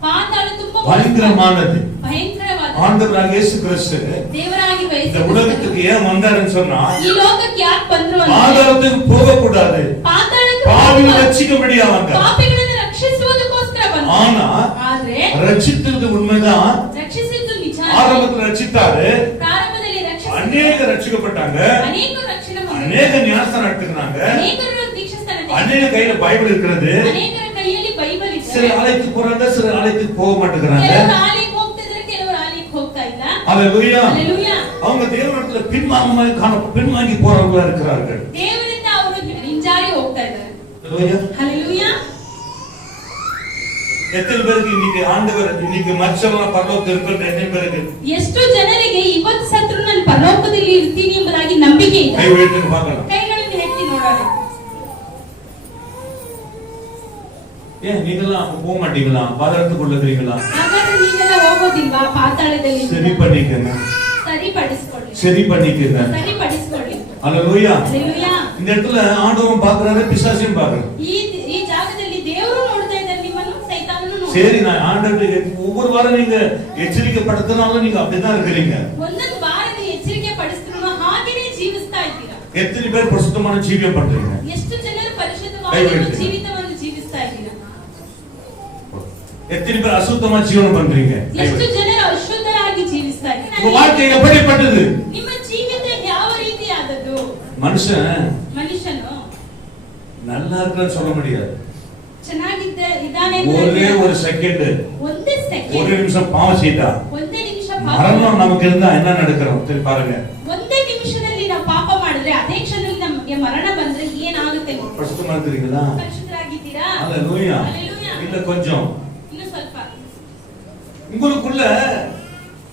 ಪಾತಾಳ ತುಂಬಾ பயங்கரமானது. ಭಯಂಕರವಾದ. ஆண்டவராகிய இயேசு கிறிஸ்து ದೇವರಾಗಿರುವ இந்த ಯೇಸು உலகத்துக்கு ஏன் வந்தாருன்னு சொன்னா, ಈ ಲೋಕಕ್ಕೆ ಯಾಕೆ ಬಂದ್ರು ಅಂದ್ರೆ பாதாளத்துக்கு போக கூடாது, ಪಾತಾಳಕ್ಕೆ பாவிகளை ரட்சிக்கும்படியா வந்தார். ಪಾಪಿಗಳನ್ನು ರಕ್ಷಿಸುವುದಕ್ಕೋಸ್ಕರ ಬಂದ್ರು. ஆனா ಆದ್ರೆ ரட்சித்தது உண்மைதான், ರಕ್ಷಿಸಿದ್ದು ನಿಜ. ஆரம்பத்துல ரட்சித்தாரு, ಪ್ರಾರಂಭದಲ್ಲಿ ರಕ್ಷಿಸಿದ್ರು, அநேக ரட்சிக்கப்பட்டாங்க, ಅನೇಕರು ರಕ್ಷಣೆ ಹೊಂದಿದ್ರು, அநேக ஞானஸ்தானம் எடுத்துக்கிறாங்க, ಅನೇಕರು ದೀಕ್ಷಾಸ್ನಾನ அநேக கையில பைபிள் இருக்கிறது. ಅನೇಕರ ಕೈಯಲ್ಲಿ ಬೈಬಲ್ ಇದೆ. சில அழைத்து போறாங்க, சில அழைத்து போக மாட்டேங்கிறாங்க. ಕೆಲವರು ಆಲಿಗೆ ಹೋಗ್ತಿದ್ರೆ, ಕೆಲವರು ಆಲಿಗೆ ಹೋಗ್ತಾ ಇಲ್ಲ. ஹalleluya. ಹಲ್ಲೆಲೂಯಾ. அவங்க தேவனிடத்துல பின்வாங்கி போறவங்களா இருக்கிறார்கள். ದೇವರಿಂದ ಅವರು ಹಿಂಜಾರಿ ಹೋಗ್ತಾ ಇದ್ದಾರೆ. ஹalleluya. ಹಲ್ಲೆಲೂಯಾ. எத்தனை பேருக்கு இன்னைக்கு ஆண்டவர் இன்னைக்கு மற்றவங்க பரலோகத்தில் இருக்கிற எத்தனை பேருக்கு ಎಷ್ಟು ಜನರಿಗೆ ಇವತ್ತು ಸತ್ರು ನಾನು ಪರಲೋಕದಲ್ಲಿ ಇರ್ತೀನಿ ಎಂಬುದಾಗಿ ನಂಬಿಕೆ ಇದೆ? கை உயர்த்தி பார்க்கலாம். ಕೈಗಳನ್ನು ಎತ್ತಿ ನೋಡೋಣ. ஏன் நீங்களாம் போக மாட்டீங்களா? பாதாளத்துக்குள்ள இருக்கிறீங்களா? ಹಾಗಾದ್ರೆ ನೀವೆಲ್ಲ ಹೋಗೋದಿಲ್ವಾ ಪಾತಾಳದಲ್ಲಿ? சரி பண்ணிக்கங்க, ಸರಿಪಡಿಸಿಕೊಳ್ಳಿ, சரி பண்ணிக்கங்க. ಸರಿಪಡಿಸಿಕೊಳ್ಳಿ. ஹalleluya. ಹಲ್ಲೆಲೂಯಾ. இந்த இடத்துல ஆண்டவரும் பார்க்கறாரு, பிசாசையும் பார்க்கறாரு. ಈ ಜಾಗದಲ್ಲಿ ದೇವರು ನೋಡ್ತಾ ಇದ್ದಾರೆ, ನಿಮ್ಮನ್ನು ಸೈತಾನನು ನೋಡ್ತಾ சரி, ಇದ್ದಾನೆ. நான் ஆண்டவருக்கு ஒவ்வொரு வாரம் நீங்க எச்சரிக்கைப்படுத்தினாலும் நீங்க அப்படிதான் இருக்கிறீங்க. ಒಂದೊಂದು ವಾರದ ಎಚ್ಚರಿಕೆ ಪಡಿಸ್ತಿರೋ ಹಾಗೇನೇ ಜೀವಿಸ್ತಾ ಇದ್ದೀರಾ? எத்தனை பேர் பரிசுத்தமான ஜீவியம் பண்றீங்க? ಎಷ್ಟು ಜನರು ಪರಿಶುದ್ಧವಾದ ದಯವಿಟ್ಟು. ಜೀವಿತವನ್ನು ಜೀವಿಸ್ತಾ ಇದ್ದೀರಾ? எத்தனை பேர் அசுத்தமா ஜீவனம் பண்றீங்க? ಎಷ್ಟು ಜನರು ಅಶುದ್ಧರಾಗಿ ಜೀವಿಸ್ತಾ உங்க ಇದ್ದೀರಾ? வாழ்க்கை எப்படிப்பட்டது? ನಿಮ್ಮ ಜೀವಿತ ಯಾವ ರೀತಿಯಾದದ್ದು? மனுஷன் ಮನುಷ್ಯನು நல்லா இருக்குன்னு சொல்ல முடியாது. ಇದ್ದಾನೆ ஒரே ஒரு செகண்ட், ಒಂದೇ ஒரு ಸೆಕೆಂಡ್, நிமிஷம் பாவம் செய்தா ಒಂದೇ ನಿಮಿಷ மரணம் நமக்கு இருந்தா என்ன நடக்கிறோம் சரி பாருங்க. ಒಂದೇ ನಿಮಿಷದಲ್ಲಿ ನಾವು ಪಾಪ ಮಾಡಿದ್ರೆ ಅದೇ ಕ್ಷಣದಲ್ಲಿ ನಮಗೆ ಮರಣ ಬಂದ್ರೆ ಏನಾಗುತ್ತೆ ನೋಡಿ. பரிசுத்தமா இருக்கிறீங்களா? ಪರಿಶುದ್ಧರಾಗಿದ್ದೀರಾ? ஹalleluya. ஹalleluya. இல்ல கொஞ்சம் ಇನ್ನು ಸ್ವಲ್ಪ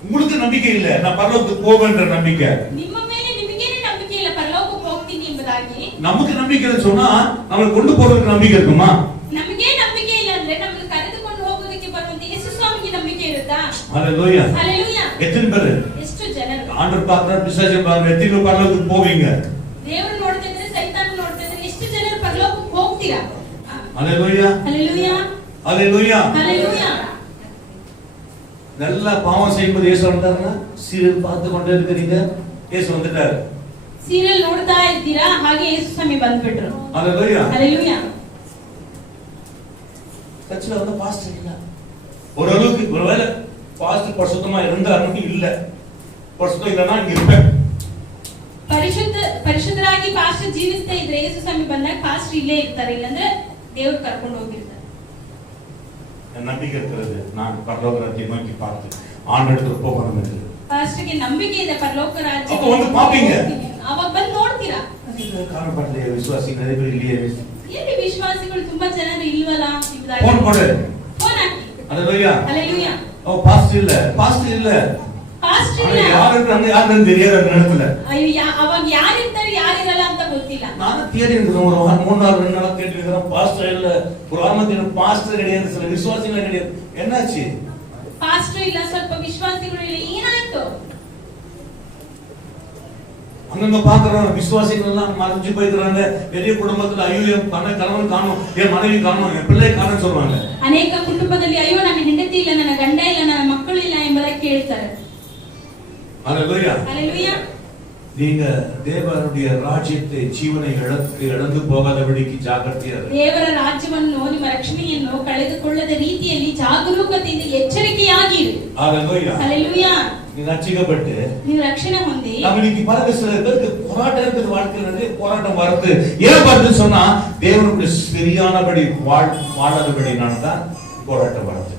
உங்களுக்கு நம்பிக்கை இல்ல, நான் பரலோகத்துக்கு போவேன்ற நம்பிக்கை. ನಿಮ್ಮ ಮೇಲೆ ನಿಮಗೇನೆ ನಂಬಿಕೆ ಇಲ್ಲ ಪರಲೋಕಕ್ಕೆ ಹೋಗ್ತೀನಿ ಎಂಬುದಾಗಿ. நமக்கு நம்பிக்கை இல்லைன்னு சொன்னா நம்மளை கொண்டு போறதுக்கு நம்பிக்கை இருக்குமா? ನಮಗೆ ನಂಬಿಕೆ ಇಲ್ಲ ಅಂದ್ರೆ ನಮ್ಮನ್ನು ಕರೆದುಕೊಂಡು ಹೋಗೋದಕ್ಕೆ ಬರುವಂತ ಯೇಸು ಸ್ವಾಮಿಗೆ ನಂಬಿಕೆ ಇರುತ್ತಾ? ஹalleluya. ಹalleluya. எத்தனை பேர் ಎಷ್ಟು ಜನರು ஆண்டவர் பார்க்கறார், பிசாசு பார்க்கறார், எத்தனை பேர் பரலோகத்துக்கு போவீங்க? ದೇವರು ನೋಡ್ತಾ ಇದ್ರೆ, ಸೈತಾನ ನೋಡ್ತಾ ಇದ್ರೆ, ಎಷ್ಟು ಜನರು ಪರಲೋಕಕ್ಕೆ ಹೋಗ್ತೀರಾ? ஹalleluya. ಹalleluya. ஹalleluya. ಹalleluya. நல்லா பாவம் செய்யும்போது இயேசு வந்தாருன்னா சீரியல் பார்த்து கொண்டே இருக்கிறீங்க, இயேசு வந்துட்டாரு. ಸೀರಿಯಲ್ ನೋಡ್ತಾ ಇದ್ದೀರಾ, ಹಾಗೆ ಯೇಸು ಸ್ವಾಮಿ ಬಂದ್ಬಿಟ್ರು. ஹalleluya. ಹalleluya. சர்ச்சில் வந்து பாஸ்டர் இல்ல, ஓரளவுக்கு ஒருவேளை பாஸ்டர் பரிசுத்தமா இருந்தாருன்னு இல்ல, பரிசுத்தம் இல்லைன்னா இங்க இருப்பேன். ಹಾಗಾಗಿ ಪಾಸ್ಟರ್ ಜೀವಿಸ್ತಾ ಇದ್ರೆ ಯೇಸು ಸ್ವಾಮಿ ಬಂದಾಗ ಪಾಸ್ಟರ್ ಇಲ್ಲೇ ಇರ್ತಾರೆ, ಇಲ್ಲಾಂದ್ರೆ ದೇವ್ರು ಕರ್ಕೊಂಡು ಹೋಗಿರ್ತಾರೆ. நம்பிக்கை இருக்கிறது, நான் பரலோக ராஜ்யம் நோக்கி பார்த்து ஆண்டவருக்கு போகணும் என்று. ಪಾಸ್ಟರ್ಗೆ ನಂಬಿಕೆ ಇದೆ ಪರಲೋಕ ರಾಜ್ಯ. அப்ப வந்து பாப்பீங்க, ಅವಾಗ ಬಂದು ನೋಡ್ತೀರಾ. ಕಾರಣಪಡಲಿ ವಿಶ್ವಾಸಿ நிறைய பேர் இல்லையே. ಎಲ್ಲಿ ವಿಶ್ವಾಸಿಗಳು ತುಂಬಾ ಜನರು ಇಲ್ವಲ್ಲ? ಫೋನ್ ಕೊಡು, ಫೋನ್ ಹಾಕಿ. ஹalleluya ஹalleluya. ஓ பாஸ்டர் இல்ல, பாஸ்டர் இல்ல, ಪಾಸ್ಟರ್ ಇಲ್ಲ. யாருக்கு யாருன்னு தெரியாத நேரத்துல ಅಯ್ಯೋ ಅವಾಗ ಯಾರು ಇರ್ತಾರೆ ಯಾರು ಇರಲ್ಲ ಅಂತ ಗೊತ್ತಿಲ್ಲ. ನಾನು தேடி இருக்கிறேன், ஒரு 3-4 நாளா தேடி இருக்கிறேன், பாஸ்டர் இல்ல. ஒரு ஆரம்பத்துல பாஸ்டர் கிடையாது, சில விசுவாசிகள் கிடையாது. என்னாச்சு? ಪಾಸ್ಟರ್ ಇಲ್ಲ, ಸ್ವಲ್ಪ ವಿಶ್ವಾಸಿಗಳು ಇಲ್ಲ, ಏನಾಯ್ತು? அங்கங்க பாக்குறோம், விசுவாசிகள் எல்லாம் மறைஞ்சு போயிடுறாங்க. பெரிய குடும்பத்துல ஐயோ என் கணவன் காணும், என் மனைவி காணும், என் பிள்ளை காணும் சொல்றாங்க. ಅನೇಕ ಕುಟುಂಬದಲ್ಲಿ ಅಯ್ಯೋ ನನ್ನ ಹೆಂಡತಿ ಇಲ್ಲ, ನನ್ನ ಗಂಡ ಇಲ್ಲ, ನನ್ನ ಮಕ್ಕಳು ಇಲ್ಲ ಎಂಬುದಾಗಿ ಕೇಳ್ತಾರೆ. ஹalleluya. ஹalleluya. நீங்க தேவனுடைய ராஜ்யத்தை ஜீவனை இழந்து போகாதபடிக்கு ஜாக்கிரதையா ಇರಿ. ದೇವರ ರಾಜ್ಯವನ್ನು, ನಿಮ್ಮ ರಕ್ಷಣೆಯನ್ನು ಕಳೆದುಕೊಳ್ಳದ ರೀತಿಯಲ್ಲಿ ಜಾಗರೂಕತೆಯಿಂದ ಎಚ್ಚರಿಕೆಯಾಗಿರಿ. ஹalleluya. ஹalleluya. நீங்க ரட்சிக்கப்பட்டு ನೀವು ರಕ್ಷಣೆ ಹೊಂದಿ நம்மளுக்கு பல சில பேருக்கு போராட்டம் இருக்குது, வாழ்க்கையில நிறைய போராட்டம் வருது. ஏன் வருதுன்னு சொன்னா தேவனுடைய சரியானபடி வாழாதபடினால தான் போராட்டம் வருது.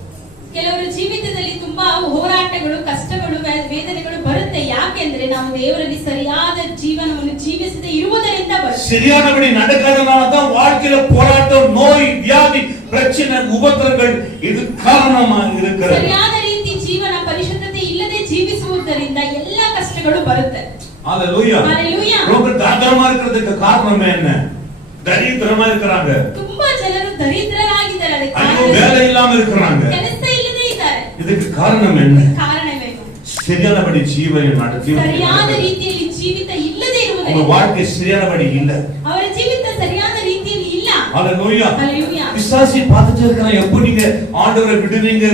ಕೆಲವರ ಜೀವಿತದಲ್ಲಿ ತುಂಬಾ ಹೋರಾಟಗಳು, ಕಷ್ಟಗಳು, ವೇದನೆಗಳು ಬರುತ್ತೆ. ಯಾಕೆಂದ್ರೆ ನಾವು ದೇವರಲ್ಲಿ ಸರಿಯಾದ ಜೀವನವನ್ನು ಜೀವಿಸದೆ ಇರುವುದರಿಂದ ಬರುತ್ತೆ. சரியானபடி நடக்காதனால தான் வாழ்க்கையில போராட்டம், நோய், வியாதி, பிரச்சனை, உபத்திரங்கள் இது காரணமாக இருக்கிறது. ಸರಿಯಾದ ರೀತಿ ಜೀವನ, ಪರಿಶುದ್ಧತೆ ಇಲ್ಲದೆ ಜೀವಿಸುವುದರಿಂದ ಎಲ್ಲ ಕಷ್ಟಗಳು ಬರುತ್ತೆ. ஹalleluya. ஹalleluya. ரொம்ப தாகமா இருக்கிறதுக்கு காரணம் என்ன? தரித்திரமா இருக்கிறாங்க. ತುಂಬಾ ಜನರು ದರಿದ್ರರಾಗಿದ್ದಾರೆ. ಅದಕ್ಕೆ ஐயோ வேலை இல்லாம இருக்கிறாங்க. ಕೆಲಸ ಇಲ್ಲದೆ ಇದ್ದಾರೆ. ಇದಕ್ಕೆ ಕಾರಣம் என்ன? ಕಾರಣವೇನು? சரியானபடி ஜீவனை நடத்தி ಸರಿಯಾದ ರೀತಿಯಲ್ಲಿ ಜೀವಿತ ಇಲ್ಲದೆ உங்க ಇರುವುದರಿಂದ, வாழ்க்கை சரியானபடி இல்ல. ಅವರ ಜೀವಿತ ಸರಿಯಾದ ರೀತಿಯಲ್ಲಿ ಇಲ್ಲ. ஹalleluya. ஹalleluya. பிசாசு பார்த்துட்டே இருக்கான், எப்போ நீங்க ஆண்டவரை விடுவீங்க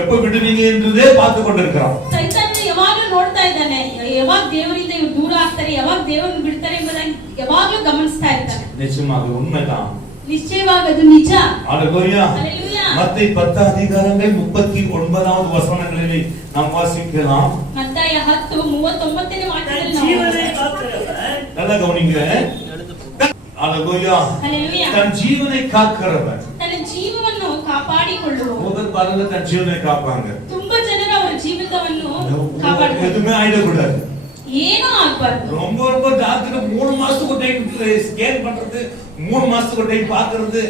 எப்போ விடுவீங்க என்றதே பார்த்து கொண்டிருக்கிறான். ಸೈತಾನ ಯಾವಾಗಲೂ ನೋಡ್ತಾ ಇದ್ದಾನೆ, ಯಾವಾಗ ದೇವರಿಂದ ಇವರು ದೂರ ಆಗ್ತಾರೆ, ಯಾವಾಗ ದೇವರನ್ನು ಬಿಡ್ತಾರೆ ಎಂಬುದಾಗಿ ಯಾವಾಗಲೂ ಗಮನಿಸ್ತಾ ಇರ್ತಾನೆ. நிச்சயமாக உண்மைதான். ನಿಶ್ಚಯವಾಗಿ ಅದು ನಿಜ. ஹalleluya. ஹalleluya. மத்தேயு 10 அதிகாரங்கள் 39வது வசனங்களில் நாம் வாசிக்கலாம். ಮತ್ತಾಯ 10:39ನೇ ವಾಕ್ಯದಲ್ಲಿ ನಾವು ಜೀವನೇ ಕಾக்கிறವன் நல்லா கவனிங்க. ஹalleluya. ஹalleluya. தன் ஜீவனை காக்கிறவன். ತನ್ನ ಜೀವವನ್ನು ಕಾಪಾಡಿಕೊಳ್ಳುವವರು. முதல் பாருங்க, தன் ஜீவனை காப்பாங்க. ತುಂಬಾ ಜನರು ಅವರ ಜೀವಿತವನ್ನು ಕಾಪಾಡಿಕೊಳ್ಳುತ್ತಾರೆ. எதுவுமே ஆயிடக்கூடாது. ಏನೂ ಆಗಬಾರದು. ரொம்ப டாக்டர் 3 மாசத்துக்கு ஒரு டைம் ஸ்கேன் பண்றது, 3 மாசத்துக்கு ஒரு டைம் பாக்குறது,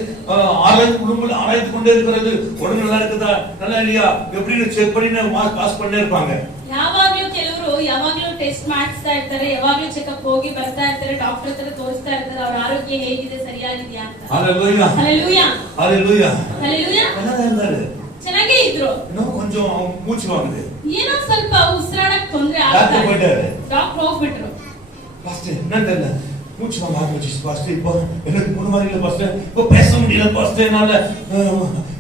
ஆராய்ந்து கொண்டே இருக்கிறது. உடம்பு நல்லா இருக்குதா, நல்லா இல்லையா, எப்படின்னு செக் பண்ணி பாஸ் பண்ணே இருப்பாங்க. ಯಾವಾಗಲೂ ಕೆಲವರು ಯಾವಾಗಲೂ ಟೆಸ್ಟ್ ಮಾಡಿಸ್ತಾ ಇರ್ತಾರೆ, ಯಾವಾಗಲೂ ಚೆಕಪ್ ಹೋಗಿ ಬರ್ತಾ ಇರ್ತಾರೆ, ಡಾಕ್ಟರ್ ಹತ್ರ ತೋರಿಸ್ತಾ ಇರ್ತಾರೆ ಅವರ ಆರೋಗ್ಯ ಹೇಗಿದೆ, ಸರಿಯಾಗಿದೆಯಾ ಅಂತ. ஹalleluya. ஹalleluya. ஹalleluya. ஹalleluya. நல்லா இருந்தாரு. ಚೆನ್ನಾಗೇ ಇದ್ರು. இன்னும் கொஞ்சம் மூச்சு வாங்குது. ಏನೋ ಸ್ವಲ್ಪ ಉಸಿರಾಡಕ್ಕೆ ತೊಂದರೆ டாக்டர் ಆಗ್ತಾ ಇದೆ. போயிட்டாரு. ಡಾಕ್ಟರ್ ಹೋಗ್ಬಿಟ್ರು. பாஸ்டர் என்ன தெரியல, மூச்சு வாங்க ஆரம்பிச்சிச்சு பாஸ்டர். இப்போ எனக்கு முன்ன மாதிரி இல்ல பாஸ்டர், இப்போ பேச முடியல பாஸ்டர், என்னால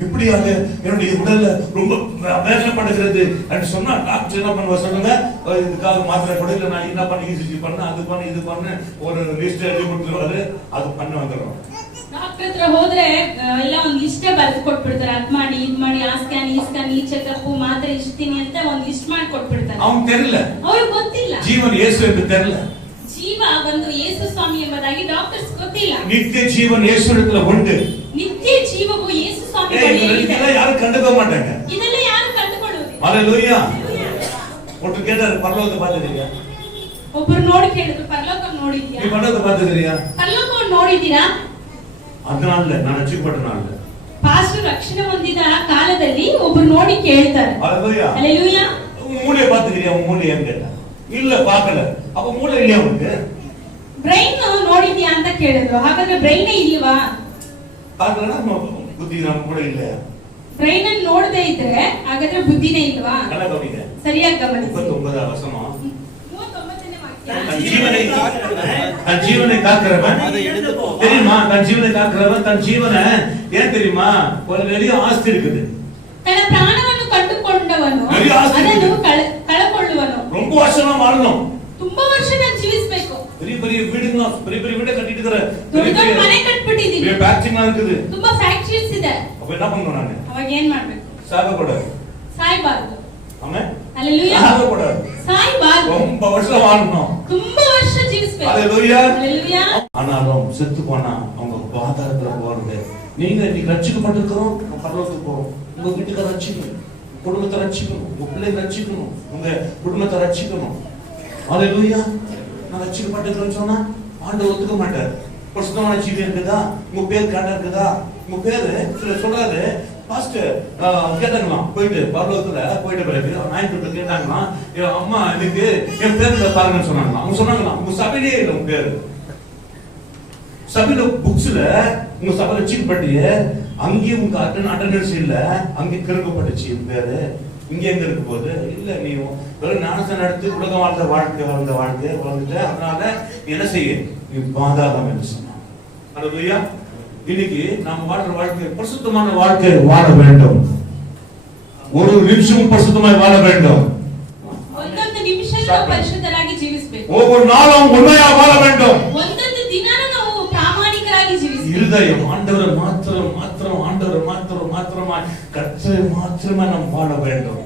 இப்படி அது என்னுடைய உடல்ல ரொம்ப வேதனைப்படுகிறது அப்படின்னு சொன்னா டாக்டர் என்ன பண்ணுவா சொல்லுங்க, இதுக்காக மாத்திரை கூட இல்ல, நான் என்ன பண்ணி இசிஜி பண்ண, அது பண்ண, இது பண்ண, ஒரு லிஸ்ட் எழுதி கொடுத்துருவாரு, அது பண்ண வந்துடும். ಡಾಕ್ಟರ್ ಹತ್ರ ಹೋದ್ರೆ ಎಲ್ಲ ಒಂದು ಲಿಸ್ಟೇ ಬರೆದು ಕೊಟ್ಬಿಡ್ತಾರೆ. ಅದ್ ಮಾಡಿ, ಇದ್ ಮಾಡಿ, ಆ ಸ್ಕ್ಯಾನ್, ಈ ಸ್ಕ್ಯಾನ್, ಈ ಚೆಕಪ್, ಮಾತ್ರೆ ಇಷ್ಟಿನಿ ಅಂತ ಒಂದು ಲಿಸ್ಟ್ ಮಾಡಿ ಕೊಟ್ಬಿಡ್ತಾರೆ. அவன் தெரியல, ಅವ್ರಿಗೆ ಗೊತ್ತಿಲ್ಲ ஜீவன் இயேசு என்று தெரியல. ಜೀವ ಒಂದು ಯೇಸು ಸ್ವಾಮಿ ಎಂಬುದಾಗಿ ಡಾಕ್ಟರ್ಸ್ ಗೊತ್ತಿಲ್ಲ. நித்திய ஜீவன் இயேசுவிடத்துல உண்டு. ನಿತ್ಯ ಜೀವವು ಯೇಸು ಸ್ವಾಮಿ இதெல்லாம் யாரும் கண்டுக்க மாட்டாங்க. ಇದೆಲ್ಲ ಯಾರು ಕಂಡುಕೊಳ್ಳುವುದಿಲ್ಲ. ஹalleluya. ஒருத்தர் கேட்டாரு, பரலோகத்தை பார்த்துட்டீங்க? ಒಬ್ಬರು ನೋಡಿ ಕೇಳಿದ್ರು, ಪರಲೋಕ ನೋಡಿದ್ಯಾ? நீ பரலோகத்தை பார்த்துக்கிறியா? ಪರಲೋಕವನ್ನು ನೋಡಿದ್ದೀರಾ? அதனால நான் ரட்சிக்கப்பட்டனால. ಪಾಸ್ಟರ್ ರಕ್ಷಣೆ ಹೊಂದಿದ ಕಾಲದಲ್ಲಿ ಒಬ್ಬರು ನೋಡಿ ಕೇಳ್ತಾರೆ. ஹalleluya. ஹalleluya. மூளையை பார்த்துக்கிறியா? உன் மூளையை கேட்டா இல்ல, பார்க்கல. அப்ப மூளை இல்லையா உனக்கு? ಬ್ರೈನ್ ನೋಡಿದ್ಯಾ ಅಂತ ಕೇಳಿದ್ರು. ಹಾಗಾದ್ರೆ ಬ್ರೈನ್ ಇಲ್ವಾ? பார்க்கலன்னா புத்தி நம்ம கூட இல்ல. ಬ್ರೈನ್ ಅನ್ನು ನೋಡದೇ ಇದ್ರೆ ಹಾಗಾದ್ರೆ ಬುದ್ಧಿನೇ ಇಲ್ವಾ? நல்லா கவனிங்க. ಸರಿಯಾಗಿ ಗಮನಿಸಿ. 39வது வசனம். 39ನೇ ವಾಕ್ಯ. தன் ஜீவனை காக்கிறவன் தெரியுமா? தன் ஜீவனை காக்கிறவன் தன் ஜீவனை ஏன் தெரியுமா? ஒரு நிறைய ஆஸ்தி இருக்குது. ತನ್ನ ಪ್ರಾಣವನ್ನು ಕಂಡುಕೊಂಡವನು ಅದನ್ನು ಕಳಕೊಳ್ಳುವನು. ரொம்ப வருஷமா வாழணும். ತುಂಬಾ ವರ್ಷ ನಾನು ಜೀವಿಸಬೇಕು. பெரிய பெரிய வீடுங்க, பெரிய பெரிய வீட கட்டிட்டு இருக்கற, ದೊಡ್ಡ ದೊಡ್ಡ ಮನೆ ಕಟ್ಟಿಬಿಟ್ಟಿದ್ದೀನಿ. பெரிய ஃபேக்டரிங்களா இருக்குது. ತುಂಬಾ ಫ್ಯಾಕ್ಟರೀಸ್ ಇದೆ. அப்ப என்ன பண்ணணும் நானு? ಅವಾಗ ಏನ್ ಮಾಡ್ಬೇಕು? சாகக்கூடாது. ಸಾಯಬಾರದು. ஆமென். ஹalleluya. சாகக்கூடாது. ಸಾಯಬಾರದು. ரொம்ப வருஷம் வாழணும். ತುಂಬಾ ವರ್ಷ ಜೀವಿಸಬೇಕು. ஹalleluya. ஹalleluya. ஆனாலும் செத்து போனா அவங்க பாதாளத்துல போறது. நீங்க ரட்சிக்கப்பட்டிருக்கிறோம், பரலோகத்துக்கு போறோம். உங்க வீட்டுக்கு ரட்சிக்கணும், குடும்பத்தை ரட்சிக்கணும், உங்க பிள்ளைகளை ரட்சிக்கணும், உங்க குடும்பத்தை ரட்சிக்கணும். ஹalleluya. நான் ரட்சிக்கப்பட்டிருக்கிறேன்னு சொன்னா ஆண்டவர் ஒத்துக்க மாட்டார். பரிசுத்தமான ஜீவியம் இருக்குதா, உங்க பேர் காட்டா இருக்குதா, உங்க பேரு சொல்றாரு. பாஸ்டர் கேட்டாங்களாம், போயிட்டு பரலோகத்துல போயிட்ட பிறகு நாய்க்குள்ள கேட்டாங்களாம், என் அம்மா எனக்கு என் பேர்ல பாருங்கன்னு சொன்னாங்களாம். அவங்க சொன்னாங்களாம், உங்க சபையிலே இல்லை உங்க பேரு. சபையில புக்ஸ்ல உங்க சபை ரட்சிக்கப்பட்டிய அங்கேயும் உங்க அட்டண்டன்ஸ் இல்ல, அங்கே கிறுக்கப்பட்டுச்சு உங்க பேரு. இங்க எங்க இருக்க போகுது? இல்ல, நீ வெறும் ஞானஸ்தானம் எடுத்து உலகம் வாழ்ந்த வாழ்க்கை வாழ்ந்துட்ட, அதனால நீ என்ன செய்ய, நீ பாதாளம் என்று சொன்னான். ஹalleluya. இன்னைக்கு நாம் வாழ்ற வாழ்க்கை பரிசுத்தமான வாழ்க்கை வாழ வேண்டும். ஒரு நிமிஷமும் பரிசுத்தமாய் வாழ வேண்டும். ಒಂದೊಂದು ನಿಮಿಷವೂ ಪರಿಶುದ್ಧರಾಗಿ ಜೀವಿಸಬೇಕು. ஒவ்வொரு நாளும் உண்மையா வாழ வேண்டும். ಒಂದೊಂದು ದಿನಾನೂ ನಾವು ಪ್ರಾಮಾಣಿಕರಾಗಿ ಜೀವಿಸಬೇಕು. இருதயம் ஆண்டவரை மாத்திரமாய் கர்த்தரை மாத்திரமாய் நாம் வாழ வேண்டும்.